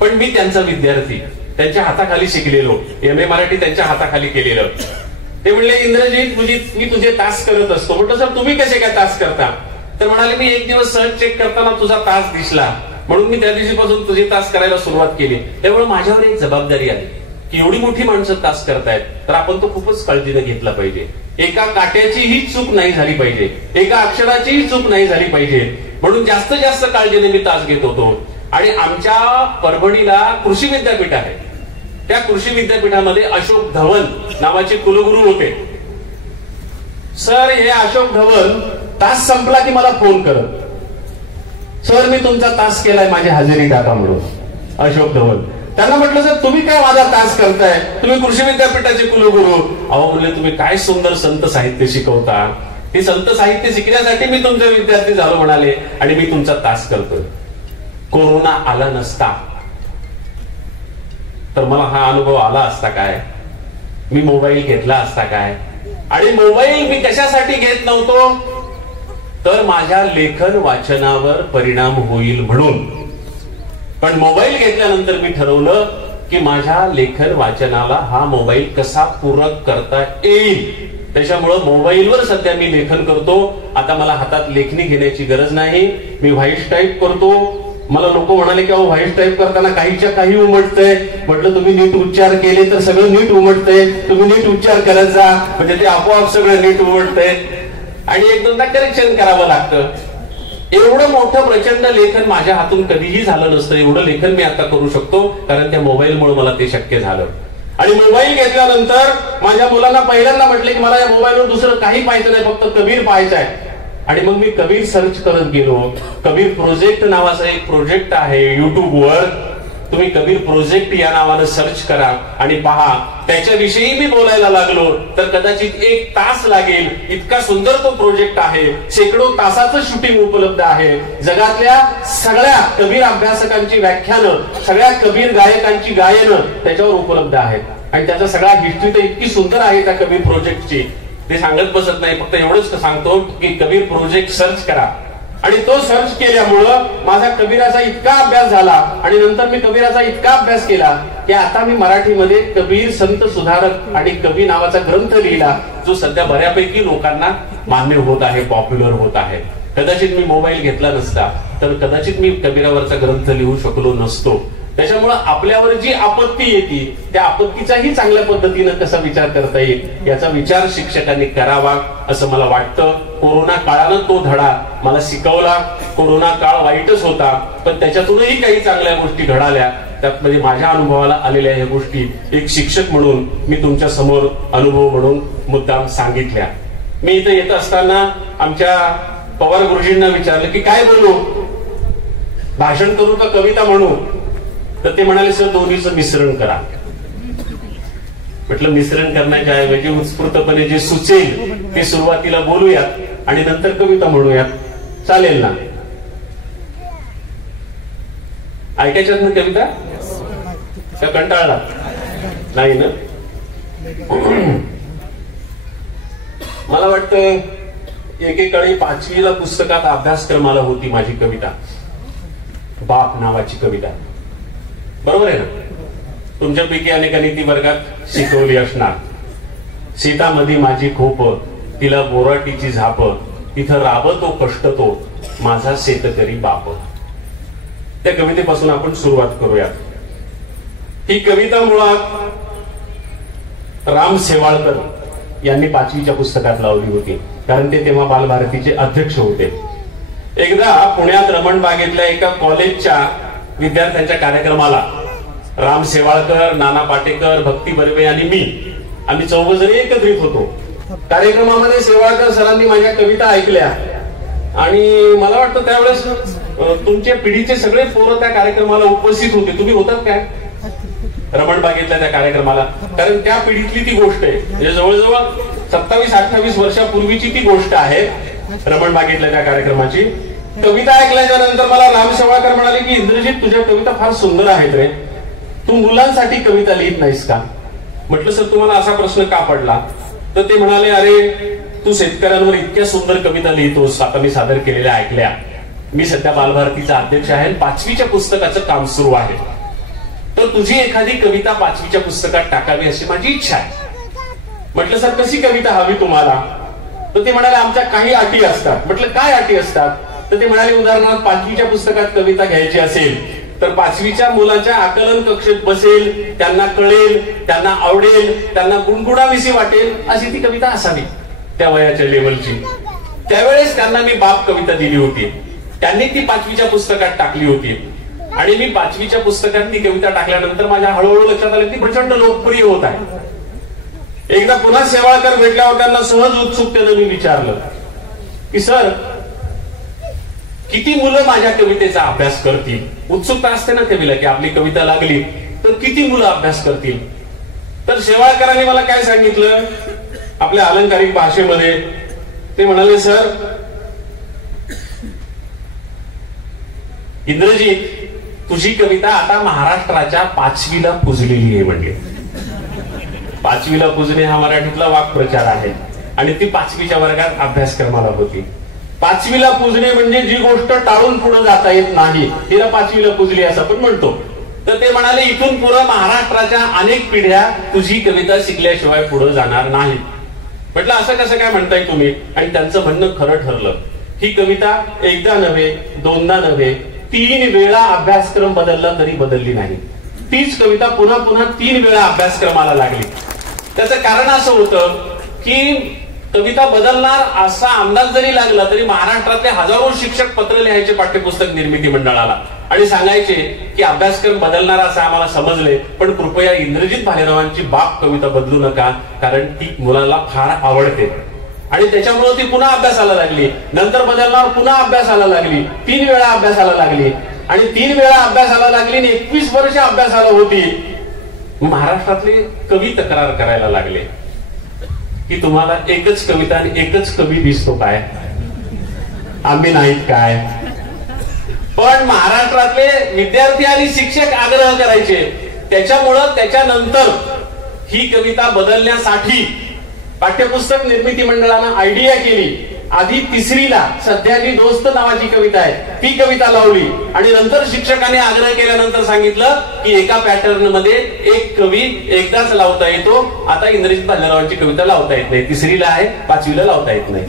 पण मी त्यांचा विद्यार्थी, त्यांच्या हाताखाली शिकलेलो, MA मराठी त्यांच्या हाताखाली केलेलं. ते म्हणले, इंद्रजीत मी तुझे तास करत असतो. म्हटलं सर तुम्ही कसे काय तास करता? तर म्हणाले, मी एक दिवस सहज चेक करताना तुझा तास दिसला म्हणून मी त्या दिवशीपासून तुझे तास करायला सुरुवात केली. त्यामुळे माझ्यावर एक जबाबदारी आली की एवढी मोठी माणसं तास करतायत तर आपण तो खूपच काळजीने घेतला पाहिजे. एका काट्याचीही चूक नाही झाली पाहिजे, एका अक्षराचीही चूक नाही झाली पाहिजे, म्हणून जास्तीत जास्त काळजीने मी तास घेत होतो. आणि आमच्या परभणीला कृषी विद्यापीठ आहे. त्या कृषी विद्यापीठामध्ये अशोक धवन नावाचे कुलगुरू होते. सर हे अशोक धवन तास संपला की मला फोन करत, सर मी तुमचा तास केलाय, माझी हजेरी टाका म्हणून. अशोक धवन. त्यांना म्हटलं, सर तुम्ही काय माझा तास करताय, तुम्ही कृषी विद्यापीठाचे कुलगुरू. अहो म्हणले, तुम्ही काय सुंदर संत साहित्य शिकवता, हे संत साहित्य शिकण्यासाठी मी तुमचे विद्यार्थी झालो म्हणाले, आणि मी तुमचा तास करतोय. कोरोना आला नसता तर मला हा अनुभव आला असता काय, मी मोबाईल घेतला असता काय. आणि मोबाईल मी कशासाठी घेत नव्हतो, तर माझ्या लेखन वाचनावर परिणाम होईल म्हणून. पण मोबाईल घेतल्यानंतर मी ठरवलं की माझ्या लेखन वाचनाला हा मोबाईल कसा पूरक करता येईल. त्याच्यामुळं मोबाईलवर सध्या मी लेखन करतो. आता मला हातात लेखणी घेण्याची गरज नाही, मी व्हाईस टाईप करतो. मला लोक म्हणाले की व्हाईस टाईप करताना काहीच्या काही उमटतंय. म्हटलं तुम्ही नीट उच्चार केले तर सगळं नीट उमटतंय, तुम्ही नीट उच्चार करत जा म्हणजे ते आपोआप सगळं नीट उमटतंय. आणि एक दोनदा करेक्शन करावं लागतं. एवढं मोठं प्रचंड लेखन माझ्या हातून कधीही झालं नसतं. एवढं लेखन मी आता करू शकतो कारण त्या मोबाईलमुळे मला ते शक्य झालं. आणि मोबाईल घेतल्यानंतर माझ्या मुलांना पहिल्यांदा म्हटले की मला या मोबाईलवर दुसरं काही पाहायचं नाही, फक्त कबीर पाहायचं आहे. आणि मग मी कबीर सर्च करत गेलो. कबीर प्रोजेक्ट नावाचा एक प्रोजेक्ट आहे युट्यूबवर, तुम्ही कबीर प्रोजेक्ट या नावानं सर्च करा आणि पहा. त्याच्याविषयी मी बोलायला लागलो तर कदाचित 1 तास लागेल, इतका सुंदर तो प्रोजेक्ट आहे. शेकडो तासाचं शूटिंग उपलब्ध आहे. जगातल्या सगळ्या कबीर अभ्यासकांची व्याख्यानं, सगळ्या कबीर गायकांची गायनं त्याच्यावर उपलब्ध आहेत. आणि त्याचा सगळा हिस्ट्री तर इतकी सुंदर आहे त्या कबीर प्रोजेक्टची, ते सांगत बसत नाही. फक्त एवढंच सांगतो की कबीर प्रोजेक्ट सर्च करा. आणि तो सर्च केल्यामुळं माझा कबीराचा इतका अभ्यास झाला आणि नंतर मी कबीराचा इतका अभ्यास केला की आता मी मराठीमध्ये कबीर संत सुधारक आणि कवी नावाचा ग्रंथ लिहिला, जो सध्या बऱ्यापैकी लोकांना मान्य होत आहे, पॉप्युलर होत आहे. कदाचित मी मोबाईल घेतला नसता तर कदाचित मी कबीरावरचा ग्रंथ लिहू शकलो नसतो. त्याच्यामुळे आपल्यावर जी आपत्ती येते त्या आपत्तीचाही चांगल्या पद्धतीनं कसा विचार करता येईल याचा विचार शिक्षकांनी करावा असं मला वाटतं. कोरोना काळानं तो धडा मला शिकवला. कोरोना काळ वाईटच होता पण त्याच्यातूनही काही चांगल्या गोष्टी घडाल्या. त्यात म्हणजे माझ्या अनुभवाला आलेल्या ह्या गोष्टी एक शिक्षक म्हणून मी तुमच्या समोर अनुभव म्हणून मुद्दाम सांगितल्या. मी इथं येत असताना आमच्या पवार गुरुजींना विचारलं की काय बोलू, भाषण करू का कविता म्हणू, तर ते म्हणाले सर दोन्हीचं मिश्रण करा. म्हटलं मिश्रण करण्याच्या ऐवजी उत्स्फूर्तपणे जे सुचेल ते सुरुवातीला बोलूयात आणि नंतर कविता म्हणूयात, चालेल ना? ऐकायच्यात ना कविता का कंटाळला नाही ना? मला वाटतं एकेकाळी 5वीला पुस्तकात अभ्यासक्रमाला होती माझी कविता, बाप नावाची कविता. बरोबर आहे ना? तुमच्यापैकी अनेकांनी ती वर्गात शिकवली असणार. शेतामध्ये माझी खोप, तिला बोराटीची झाप, तिथं राबतो कष्ट तो माझा शेतकरी बाप. त्या कवितेपासून आपण सुरुवात करूया. ही कविता मुळात राम शेवाळकर यांनी 5वीच्या पुस्तकात लावली होती, कारण ते तेव्हा बालभारतीचे अध्यक्ष होते. एकदा पुण्यात रमण बागेतल्या एका कॉलेजच्या विद्यार्थ्यांच्या कार्यक्रमाला राम शेवाळकर, नाना पाटेकर, भक्ती बर्वे आणि मी आम्ही 4 जण एकत्रित होतो. कार्यक्रमामध्ये शेवाळकर सरांनी माझ्या कविता ऐकल्या आणि मला वाटतं त्यावेळेस तुमच्या पिढीचे सगळे पोरं त्या कार्यक्रमाला उपस्थित होते. तुम्ही होतात काय रमण बागेतल्या त्या कार्यक्रमाला? कारण त्या पिढीतली ती गोष्ट आहे, म्हणजे जवळजवळ 27-28 वर्षापूर्वीची ती गोष्ट आहे रमण बागेतल्या त्या कार्यक्रमाची. कविता ऐकल्याच्या नंतर मला राम शेवाळकर म्हणाले की इंद्रजीत तुझ्या कविता फार सुंदर आहेत रे, तू मुलांसाठी कविता लिहित नाहीस का? म्हटलं सर तुम्हाला असा प्रश्न का पडला? तर ते म्हणाले, अरे तू शेतकऱ्यांवर इतक्या सुंदर कविता लिहितोस, आता मी सादर केलेल्या ऐकल्या. मी सध्या बालभारतीचा अध्यक्ष आहे, 5वीच्या पुस्तकाचं काम सुरू आहे, तर तुझी एखादी कविता 5वीच्या पुस्तकात टाकावी अशी माझी इच्छा आहे. म्हटलं सर कशी कविता हवी तुम्हाला? तर ते म्हणाले आमच्या काही अटी असतात. म्हटलं काय अटी असतात? तर ते म्हणाले उदाहरणार्थ 5वीच्या पुस्तकात कविता घ्यायची असेल तर 5वीच्या मुलाच्या आकलन कक्षेत बसेल, त्यांना कळेल, त्यांना आवडेल, त्यांना गुणगुणाविषयी वाटेल अशी ती कविता असावी त्या वयाच्या लेवलची. त्यावेळेस त्यांना मी बाप कविता दिली होती, त्यांनी ती 5वीच्या पुस्तकात टाकली होती आणि मी 5वीच्या पुस्तकात ती कविता टाकल्यानंतर माझ्या हळूहळू लक्षात आलं ती प्रचंड लोकप्रिय होत आहे. एकदा पुन्हा शेवाळकर भेटल्यावर त्यांना सहज उत्सुकतेनं मी विचारलं की सर किती मुलं माझ्या कवितेचा अभ्यास करतील? उत्सुकता असते ना कवीला की आपली कविता लागली तर किती मुलं अभ्यास करतील? तर शेवाळकरांनी मला काय सांगितलं आपल्या अलंकारिक भाषेमध्ये, ते म्हणाले सर इंद्रजीत तुझी कविता आता महाराष्ट्राच्या 5वीला पुजलेली आहे. म्हणजे 5वीला पुजणे हा मराठीतला वाक्प्रचार आहे आणि ती 5वीच्या वर्गात अभ्यासक्रमाला होती. 5वीला पुजणे म्हणजे जी गोष्ट टाळून पुढे जाता येत नाही तिला 5वीला पुजली असं आपण म्हणतो. तर ते म्हणाले इथून पुढे महाराष्ट्राच्या अनेक पिढ्या तुझी कविता शिकल्याशिवाय पुढे जाणार नाही. म्हटलं असं कसं काय म्हणताय तुम्ही? आणि त्यांचं म्हणणं खरं ठरलं. ही कविता एकदा नव्हे, दोनदा नव्हे, 3 वेळा अभ्यासक्रम बदलला तरी बदलली नाही. तीच कविता पुन्हा पुन्हा 3 वेळा अभ्यासक्रमाला लागली. त्याचं कारण असं होतं की कविता बदलणार असा अंदाज जरी लागला तरी महाराष्ट्रातले हजारो शिक्षक पत्र लिहायचे पाठ्यपुस्तक निर्मिती मंडळाला आणि सांगायचे की अभ्यासक्रम बदलणार असं आम्हाला समजले, पण कृपया इंद्रजित भालेरावांची बाप कविता बदलू नका, कारण ती मुलाला फार आवडते. आणि त्याच्यामुळे ती पुन्हा अभ्यासाला लागली. नंतर बदलणार पुन्हा अभ्यासाला लागली. 3 वेळा अभ्यासाला लागली आणि 3 वेळा अभ्यासाला लागली आणि 21 वर्ष अभ्यासाला होती. महाराष्ट्रातले कवी तक्रार करायला लागले की तुम्हाला एकच कविता आणि एकच कवी दिसतो काय, आम्ही नाहीत काय? पण महाराष्ट्रातले विद्यार्थी आणि शिक्षक आग्रह करायचे. त्याच्यामुळं त्याच्यानंतर ही कविता बदलण्यासाठी पाठ्यपुस्तक निर्मिती मंडळानं आयडिया केली. आधी 3रीला सध्याची दोस्त नावाची कविता आहे ती कविता लावली आणि नंतर शिक्षकांनी आग्रह केल्यानंतर सांगितलं की एका पॅटर्न मध्ये एक कवी एकदाच लावता येतो. आता इंद्रजित भालेरावांची कविता लावता येत नाही, 3रीला आहे, 5वीला लावता येत नाही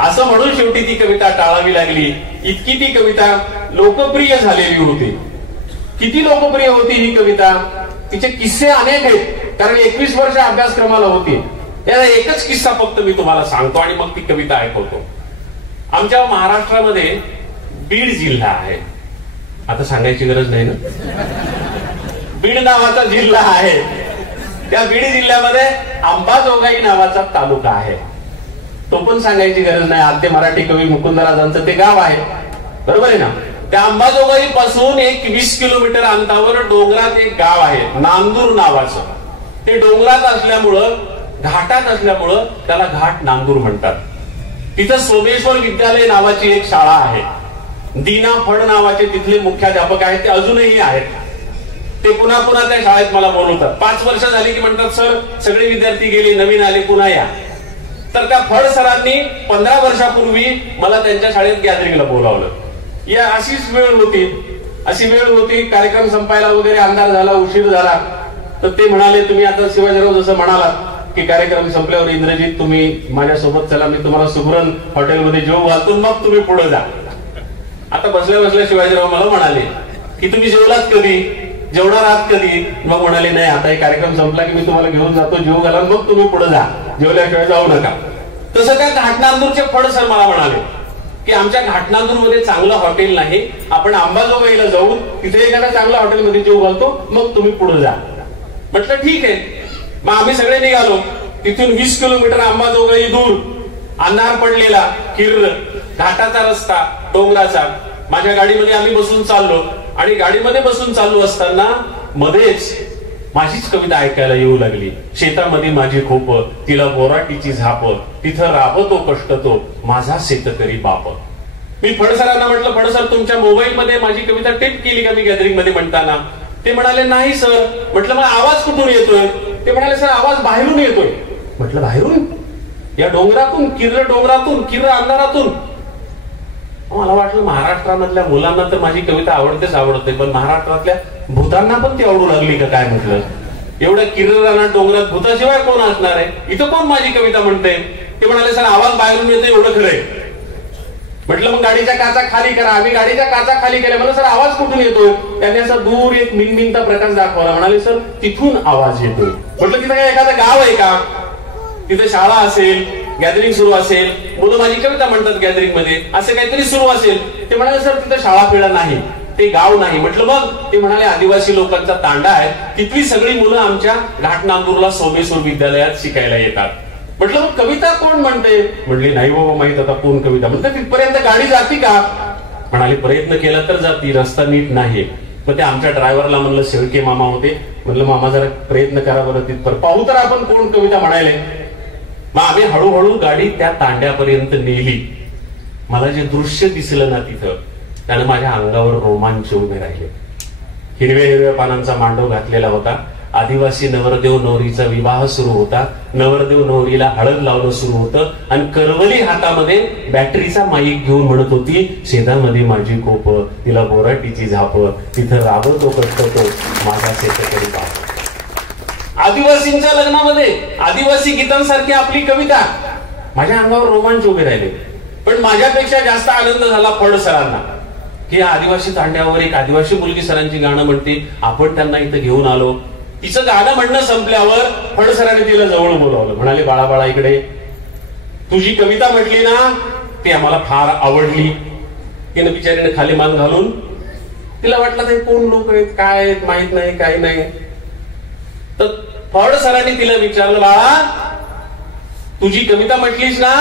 असं म्हणून शेवटी ती कविता टाळावी लागली. इतकी ती कविता लोकप्रिय झालेली होती. किती लोकप्रिय होती ही कविता? तिचे किस्से अनेक आहेत, कारण 21 वर्ष अभ्यासक्रमाला होती. याला एकच किस्सा फक्त मी तुम्हाला सांगतो आणि मग ती कविता ऐकवतो. आमच्या महाराष्ट्रामध्ये बीड जिल्हा आहे, आता सांगायची गरज नाही ना, बीड नावाचा जिल्हा आहे. त्या बीड जिल्ह्यामध्ये अंबाजोगाई नावाचा तालुका आहे, तो पण सांगायची गरज नाही. आद्य मराठी कवी मुकुंदराजांचं ते गाव आहे, बरोबर आहे ना. त्या अंबाजोगाई पासून एक 20 किलोमीटर अंतरावर डोंगरात एक गाव आहे नांदूर नावाचं. ते डोंगरात असल्यामुळं, घाटात असल्यामुळं त्याला घाट नांदूर म्हणतात. तिथं सोमेश्वर विद्यालय नावाची एक शाळा आहे. दीना फड नावाचे तिथले मुख्याध्यापक आहेत, ते अजूनही आहेत. ते पुन्हा पुन्हा त्या शाळेत मला बोलवतात. 5 वर्ष झाली की म्हणतात सर सगळे विद्यार्थी गेले, नवीन आले, पुन्हा या. तर त्या फड सरांनी 15 वर्षापूर्वी मला त्यांच्या शाळेत गॅदरिंगला बोलावलं. या अशीच वेळ होती, कार्यक्रम संपायला वगैरे अंधार झाला, उशीर झाला. तर ते म्हणाले तुम्ही आता शिवाजीराव जसं म्हणालात की कार्यक्रम संपल्यावर इंद्रजित तुम्ही माझ्यासोबत चला, मी तुम्हाला सुगरण हॉटेलमध्ये जेवू घालतो, मग तुम्ही पुढे जा. आता बसल्या बसल्या शिवाजीराव मला म्हणाले की तुम्ही जेवलात कधी, जेवणार आहात कधी? मग म्हणाले नाही, आता हे कार्यक्रम संपला की मी तुम्हाला घेऊन जातो, जेवू घाला, मग तुम्ही पुढे जा, जेवल्याशिवाय जाऊ नका. तसं त्या घाटनांदूरचे फड सर मला म्हणाले की आमच्या घाटनांदूरमध्ये चांगलं हॉटेल नाही, आपण अंबाजोगाईला जाऊन तिथे एखाद्या चांगल्या हॉटेलमध्ये जेवू घालतो, मग तुम्ही पुढे जा. म्हटलं ठीक आहे. मग आम्ही सगळे निघालो. तिथून 20 किलोमीटर अंबाजोगाई दूर, अंधार पडलेला, किर्र, घाटाचा रस्ता, डोंगराचा. माझ्या गाडीमध्ये आम्ही बसून चाललो आणि गाडीमध्ये बसून चाललो असताना मध्येच माझीच कविता ऐकायला येऊ लागली. शेतामध्ये माझी खोप, तिला बोराटीची झाप, तिथं राबतो कष्ट तो माझा शेतकरी बाप. मी फडसरांना म्हटलं फडसर तुमच्या मोबाईलमध्ये माझी कविता टेप केली का मी गॅदरिंग मध्ये म्हणताना? ते म्हणाले नाही सर. म्हटलं मग आवाज कुठून येतोय? ते म्हणाले सर आवाज बाहेरून येतोय. म्हटलं बाहेरून? या डोंगरातून, किर्र डोंगरातून, किर्र अंधारातून? मला वाटलं महाराष्ट्रामधल्या मुलांना तर माझी कविता आवडतेच आवडते, पण महाराष्ट्रातल्या भूतांना पण ती आवडू लागली का काय म्हटलं. एवढ्या किर्र डोंगरात भूताशिवाय कोण असणार आहे, इथं कोण माझी कविता म्हणते? ते म्हणाले सर आवाज बाहेरून येतो एवढं खरंय. म्हटलं मग गाडीच्या काचा खाली करा. आम्ही गाडीच्या काचा खाली केल्या. म्हणलं सर आवाज कुठून येतोय? त्यांनी असा दूर एक मिनमिनता प्रकाश दाखवला. म्हणाले सर तिथून आवाज येतोय. म्हटलं तिथं काय एखादं गाव आहे का? तिथे शाळा असेल, गॅदरिंग सुरू असेल, मुलं माझी कविता म्हणतात गॅदरिंग मध्ये, असं काहीतरी सुरू असेल. ते म्हणाले सर तिथं शाळा पिळा नाही, ते गाव नाही. म्हटलं मग? ते म्हणाले आदिवासी लोकांचा तांडा आहे, तिथली सगळी मुलं आमच्या घाटनांदूरला सोमेश्वर विद्यालयात शिकायला येतात. म्हटलं मग कविता कोण म्हणते? म्हणली नाही बाबा माहित आता कोण कविता म्हणते. तिथपर्यंत गाडी जाती का? म्हणाले प्रयत्न केला तर जाती, रस्ता नीट नाही. मग ते आमच्या ड्रायव्हरला म्हणलं, शेळके मामा होते, म्हणलं मामा जरा प्रयत्न करा बरं तिथपर्यंत, पाहू तर आपण कोण कविता म्हणायला. मग आम्ही हळूहळू गाडी त्या तांड्यापर्यंत नेली. मला जे दृश्य दिसलं ना तिथं, त्यानं माझ्या अंगावर रोमांच उभे राहिले. हिरव्या हिरव्या पानांचा मांडव घातलेला होता. आदिवासी नवरदेव नवरीचा विवाह सुरू होता. नवरदेव नवरीला हळद लावणं सुरू होतं आणि करवली हातामध्ये बॅटरीचा माईक घेऊन म्हणत होती, शेतामध्ये माझी कोप, तिला बोराटीची झाप, तिथं राबतो कटतो माझा शेतकरी बाप. आदिवासींच्या लग्नामध्ये आदिवासी गीतांसारखी आपली कविता. माझ्या अंगावर रोमांच उभे राहिले. पण माझ्यापेक्षा जास्त आनंद झाला फड सरांना, की या आदिवासी तांड्यावर एक आदिवासी मुलगी सरांची गाणं म्हणते, आपण त्यांना इथं घेऊन आलो. तिचं गाणं म्हणणं संपल्यावर फड सरांनी तिला जवळ बोलावलं. म्हणाले बाळा बाळा इकडे, तुझी कविता म्हटली ना ती आम्हाला फार आवडली. तिने बिचारीने खाली मान घालून, तिला वाटलं ते कोण लोक आहेत, काय आहेत, माहित नाही, काही नाही. तर फड सरांनी तिला विचारलं, बाळा तुझी कविता म्हटलीस ना,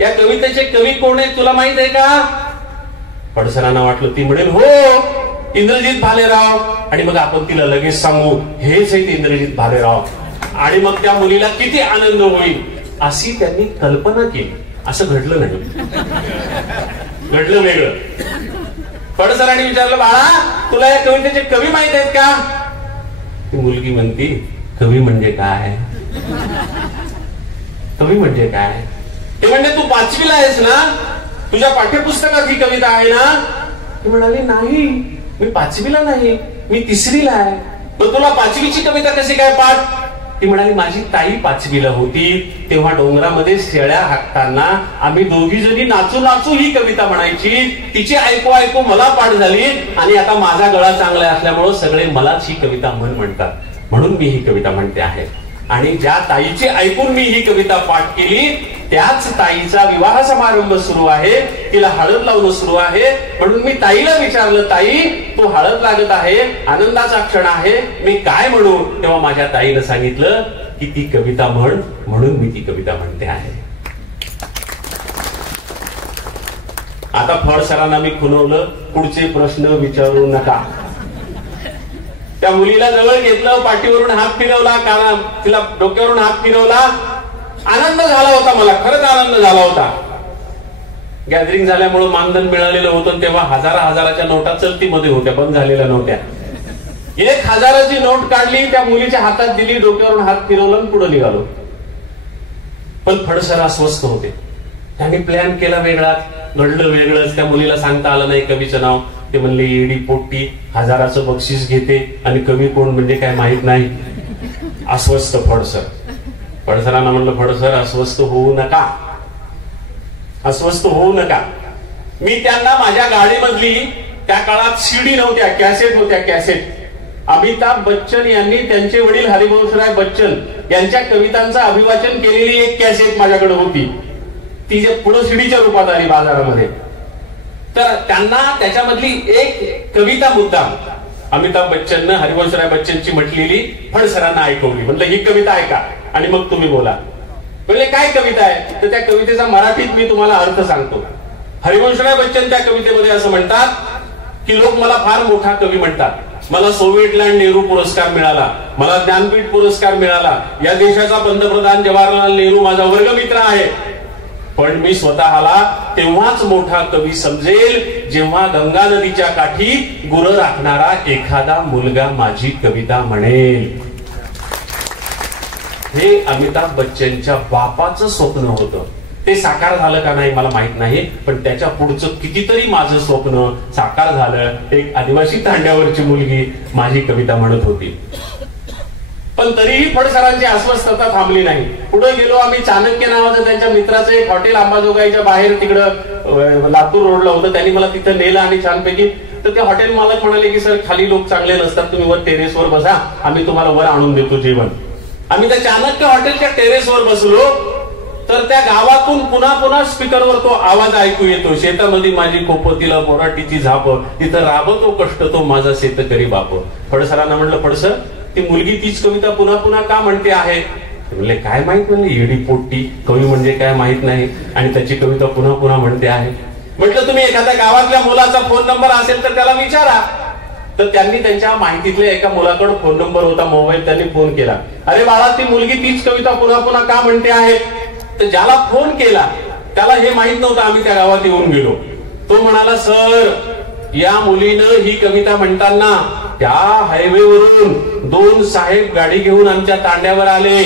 या कवितेचे कवी कोण आहेत तुला माहित आहे का? फड सरांना वाटलं ती म्हणेल हो इंद्रजित भालेराव, आणि मग आपण तिला लगेच सांगू हेच आहेत इंद्रजित भालेराव, आणि मग त्या मुलीला किती आनंद होईल अशी त्यांनी कल्पना केली. असं घडलं नाही, घडलं वेगळं. फड सरांनी विचारलं, बाळा तुला या कवितेचे कवी माहित आहेत का? ती मुलगी म्हणती, कवी म्हणजे काय? कवी म्हणजे काय? ते म्हणजे तू 5वीला आहेस ना, तुझ्या पाठ्यपुस्तकात ही कविता आहे ना? ती म्हणाली नाही मी 5वीला नाही, मी 3रीला आहे. मग तुला 5वीची कविता कशी काय पाठ? ती म्हणाली माझी ताई 5वीला होती, तेव्हा डोंगरामध्ये शेळ्या हाकताना आम्ही दोघी जणी नाचू नाचू ही कविता म्हणायची. तिची ऐकू ऐकू मला पाठ झाली, आणि आता माझा गळा चांगला असल्यामुळे सगळे मलाच ही कविता म्हणतात, म्हणून मी ही कविता म्हणते आहे. आणि ज्या ताईची ऐकून मी ही कविता पाठ केली, त्याच ताईचा विवाह समारंभ सुरू आहे, तिला हळद लावणं सुरू आहे. म्हणून मी ताईला विचारलं, ताई तू हळद लागत आहे, आनंदाचा क्षण आहे, मी काय म्हणू? तेव्हा माझ्या ताईनं सांगितलं की ती कविता म्हण, म्हणून मी ती कविता म्हणते आहे. आता फड सरांना मी खुणवलं, पुढचे प्रश्न विचारू नका. त्या मुलीला जवळ घेतलं, पाठीवरून हात फिरवला, तिला डोक्यावरून हात फिरवला. आनंद झाला होता, मला खरंच आनंद झाला होता. गॅदरिंग झाल्यामुळे मानधन मिळालेलं होतं, तेव्हा हजाराच्या नोटा चलतीमध्ये होत्या, बंद झालेल्या नव्हत्या. 1000ची नोट काढली, त्या मुलीच्या हातात दिली, डोक्यावरून हात फिरवलं, पुढे निघालो. पण फड सर अस्वस्थ होते. त्यांनी प्लॅन केला वेगळाच, घडलं वेगळंच. त्या मुलीला सांगता आलं नाही कवीचं नाव. ते म्हणले एडी पोट्टी 1000चं बक्षीस घेते आणि कवी कोण म्हणजे काय माहित नाही. अस्वस्थ फडसर. फडसरांना म्हणलं फडसर अस्वस्थ होऊ नका, अस्वस्थ होऊ नका. मी त्यांना माझ्या गाडीमधली, त्या काळात सीडी नव्हत्या, कॅसेट होत्या, कॅसेट. अमिताभ बच्चन यांनी त्यांचे वडील हरिवंशराय बच्चन यांच्या कवितांचं अभिवाचन केलेली एक कॅसेट माझ्याकडे होती. ती जे पुढे सीडीच्या रूपात आली बाजारामध्ये. तर त्यांना त्याच्यामधली एक कविता मुद्दाम अमिताभ बच्चननं हरिवंशराय बच्चनची म्हटलेली फडसरांना ऐकवली. म्हणलं ही कविता ऐका आणि मग तुम्ही बोला. म्हणजे काय कविता आहे? तर त्या कवितेचा मराठीत मी तुम्हाला अर्थ सांगतो. हरिवंशराय बच्चन त्या कवितेमध्ये असं म्हणतात की लोक मला फार मोठा कवी म्हणतात, मला सोव्हिएट लँड नेहरू पुरस्कार मिळाला, मला ज्ञानपीठ पुरस्कार मिळाला, या देशाचा पंतप्रधान जवाहरलाल नेहरू माझा वर्गमित्र आहे. पण मी स्वतःला तेव्हाच मोठा कवी समजेल जेव्हा गंगा नदीच्या काठी गुरं राखणारा एखादा मुलगा माझी कविता म्हणेल. हे अमिताभ बच्चनच्या बापाचं स्वप्न होतं. ते साकार झालं का नाही मला माहित नाही, पण त्याच्या पुढचं कितीतरी माझं स्वप्न साकार झालं. एक आदिवासी तांड्यावरची मुलगी माझी कविता म्हणत होती. पण तरीही फडसरांची अस्वस्थता थांबली नाही. पुढे गेलो आम्ही. चाणक्य नावाचं त्यांच्या मित्राचं एक हॉटेल अंबाजोगाईच्या बाहेर तिकडं लातूर रोडला होतं. त्यांनी मला तिथं नेलं आणि छानपैकी. तर ते हॉटेल मालक म्हणाले की सर खाली लोक चांगले नसतात, तुम्ही वर टेरेसवर बसा, आम्ही तुम्हाला वर आणून देतो जेवण. आम्ही त्या चाणक्य हॉटेलच्या टेरेसवर बसलो तर त्या गावातून पुन्हा पुन्हा स्पीकरवर तो आवाज ऐकू येतो. शेतामध्ये माझी कोपतीला बोराटीची झाप, तिथं राबतो कष्ट तो माझा शेतकरी बाप. फडसरांना म्हणलं फडसर ती मुलगी तीच कविता पुन्हा पुन्हा का म्हणते आहे? म्हणले काय माहित, म्हणले येडी पोट्टी, कवी म्हणजे काय माहित नाही आणि त्याची कविता पुन्हा पुन्हा म्हणते आहे. म्हटलं तुम्ही एखाद्या गावातल्या मुलाचा फोन नंबर असेल तर त्याला विचारा. तर त्यांनी त्यांच्या माहितीतल्या एका मुलाकडे फोन नंबर होता, मोबाईल, त्यांनी फोन केला. अरे बाळा ती मुलगी तीच कविता पुन्हा पुन्हा का म्हणते आहे? तर ज्याला फोन केला त्याला हे माहित नव्हतं. आम्ही त्या गावात येऊन गेलो. तो म्हणाला सर या मुलीनं ही कविता म्हणताना त्या हायवेवरून 2 साहेब गाडी घेऊन आमच्या तांड्यावर आले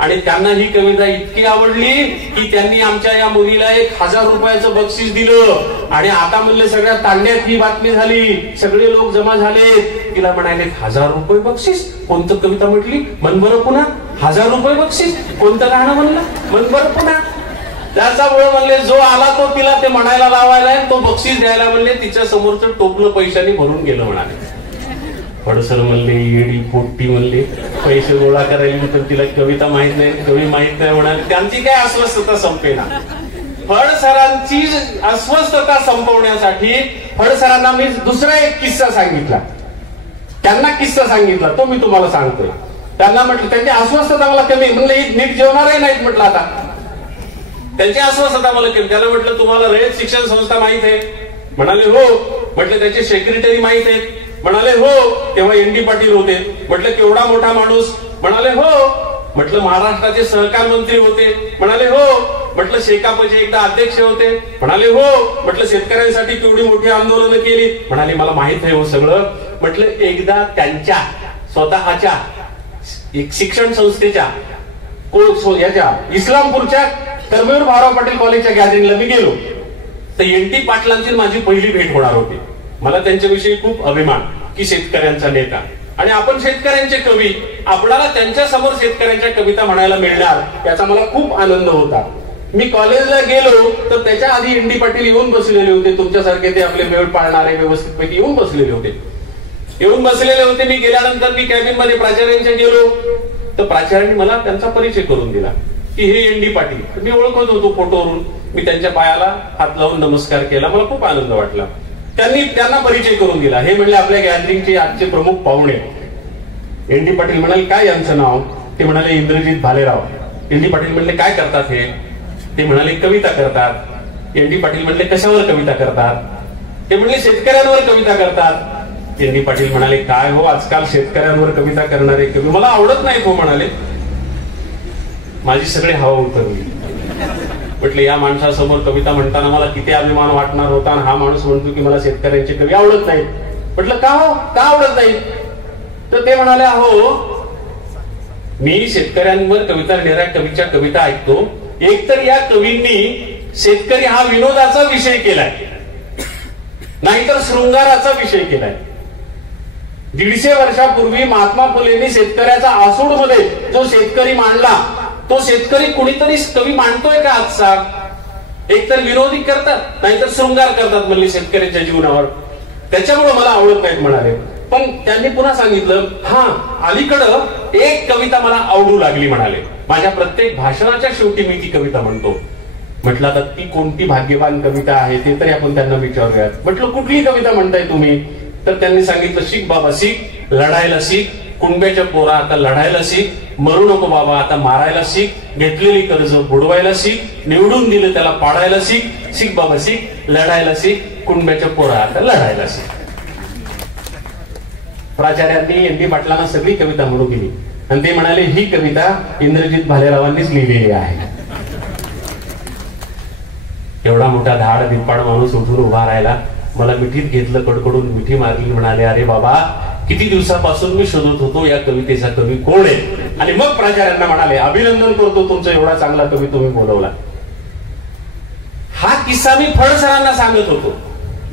आणि त्यांना ही कविता इतकी आवडली की त्यांनी आमच्या या मुलीला 1000 रुपयाचं बक्षीस दिलं. आणि आता म्हणले सगळ्या तांड्यात ही बातमी झाली, सगळे लोक जमा झाले. तिला म्हणाले 1000 रुपये बक्षीस, कोणतं कविता म्हटली म्हण बरं पुन्हा. 1000 रुपये बक्षीस, कोणतं गाणं म्हणलं म्हण बरं पुन्हा. त्याच्यामुळे म्हणले जो आला तो तिला ते म्हणायला लावायला, तो बक्षीस द्यायला म्हणले तिच्या समोरचं टोपलं पैशाने भरून गेलं म्हणाले. फडसर म्हणले येडी पोट्टी, म्हणले पैसे गोळा करायला तर तिला कविता माहित नाही, कवी माहित नाही म्हणाले. त्यांची काय अस्वस्थता संपेना. फडसरांची अस्वस्थता संपवण्यासाठी फडसरांना मी दुसरा एक किस्सा सांगितला. त्यांना किस्सा सांगितला तो मी तुम्हाला सांगतोय. त्यांना म्हटलं त्यांची अस्वस्थता मला कमी, म्हणलं नीट जेवणारही नाहीत म्हटलं. आता त्यांची अस्वस्थता मला कमी. त्याला म्हटलं तुम्हाला रयत शिक्षण संस्था माहित आहे? म्हणाले हो. म्हटलं त्याचे सेक्रेटरी माहित आहेत? म्हणाले हो. तेव्हा एनडी पाटील होते. म्हटलं केवढा मोठा माणूस? म्हणाले हो. म्हटलं महाराष्ट्राचे सहकार मंत्री होते? म्हणाले हो. म्हटलं शेकापचे एकदा अध्यक्ष होते? म्हणाले हो. म्हटलं शेतकऱ्यांसाठी केवढी मोठी आंदोलनं केली? म्हणाले मला माहित आहे हो सगळं. म्हटलं एकदा त्यांच्या स्वतःच्या एक शिक्षण संस्थेच्या याच्या इस्लामपूरच्या कर्मवीर भाऊराव पाटील कॉलेजच्या गॅदरिंगला मी गेलो. तर एनटी पाटलांची माझी पहिली भेट होणार होती. मला त्यांच्याविषयी खूप अभिमान की शेतकऱ्यांचा नेता आणि आपण शेतकऱ्यांचे कवी, आपल्याला त्यांच्या समोर शेतकऱ्यांच्या कविता म्हणायला मिळणार याचा मला खूप आनंद होता. मी कॉलेजला गेलो तर त्याच्या आधी एनडी पाटील येऊन बसलेले होते. तुमच्यासारखे ते आपले वेळ पाळणारे व्यवस्थितपैकी येऊन बसलेले होते. मी गेल्यानंतर मी कॅबिन मध्ये प्राचार्यांच्या गेलो तर प्राचार्यांनी मला त्यांचा परिचय करून दिला की हे एनडी पाटील. मी ओळखत होतो फोटोवरून. मी त्यांच्या पायाला हात लावून नमस्कार केला. मला खूप आनंद वाटला. त्यांना परिचय करून दिला. हे म्हणले आपल्या गॅदरिंगचे आजचे प्रमुख पाहुणे. एनडी पाटील म्हणाले काय यांचं नाव? ते म्हणाले इंद्रजित भालेराव. एनडी पाटील म्हणले काय करतात हे? ते म्हणाले कविता करतात. एनडी पाटील म्हणले कशावर कविता करतात? ते म्हणले शेतकऱ्यांवर कविता करतात. एनडी पाटील म्हणाले काय हो आजकाल शेतकऱ्यांवर कविता करणारे कवी मला आवडत नाहीत हो म्हणाले. माझी सगळी हवा उतरली. म्हटलं या माणसासमोर कविता म्हणताना मला किती अभिमान वाटणार होता आणि हा माणूस म्हणतो की मला शेतकऱ्यांचे कवी आवडत नाहीत. म्हटलं का हो, का आवडत नाही? तर ते म्हणाले अहो मी शेतकऱ्यांवर कविता लिहिणाऱ्या कवीच्या कविता ऐकतो. एकतर या कवींनी शेतकरी हा विनोदाचा विषय केलाय, नाहीतर शृंगाराचा विषय केलाय. 150 वर्षापूर्वी महात्मा फुलेंनी शेतकऱ्याचा आसूड मध्ये जो शेतकरी मांडला तो शेतकरी कुणीतरी कवी मांडतोय का आजचा? एकतर विरोधी करतात नाहीतर शृंगार करतात म्हणले शेतकऱ्याच्या जीवनावर. त्याच्यामुळे मला आवडत नाहीत म्हणाले. पण त्यांनी पुन्हा सांगितलं हा अलीकडं एक कविता मला आवडू लागली म्हणाले. माझ्या प्रत्येक भाषणाच्या शेवटी मी ती कविता म्हणतो. म्हटलं आता ती कोणती भाग्यवान कविता आहे ते तरी आपण त्यांना विचारूयात. म्हटलं कुठली कविता म्हणताय तुम्ही? तर त्यांनी सांगितलं शिक बाबा शिक, लढायला शिक, कुणब्याच्या पोरा आता लढायला शिक, मरू नको बाबा आता मारायला शिक, घेतलेली कर्ज बुडवायला शिक, निवडून दिलं त्याला पाडायला शिक, शिक बाबा शिक, लढायला शिक, कुणब्याच्या पोरा आता लढायला शिक. प्राचार्यांनी एनडी पाटलांना सगळी कविता म्हणू दिली आणि ते म्हणाले ही कविता इंद्रजित भालेरावांनीच लिहिलेली आहे. एवढा मोठा धाड धिप्पाड माणूस उठून उभा राहिला, मला मिठीत घेतलं, कडकडून मिठी मारली, म्हणाले अरे बाबा किती दिवसापासून मी शोधत होतो या कवितेचा कवी कोण आहे. आणि मग प्राचार्यांना म्हणाले अभिनंदन करतो तुमचा एवढा चांगला कवी तुम्ही बोलवला. हा किस्सा मी फडसरांना सांगत होतो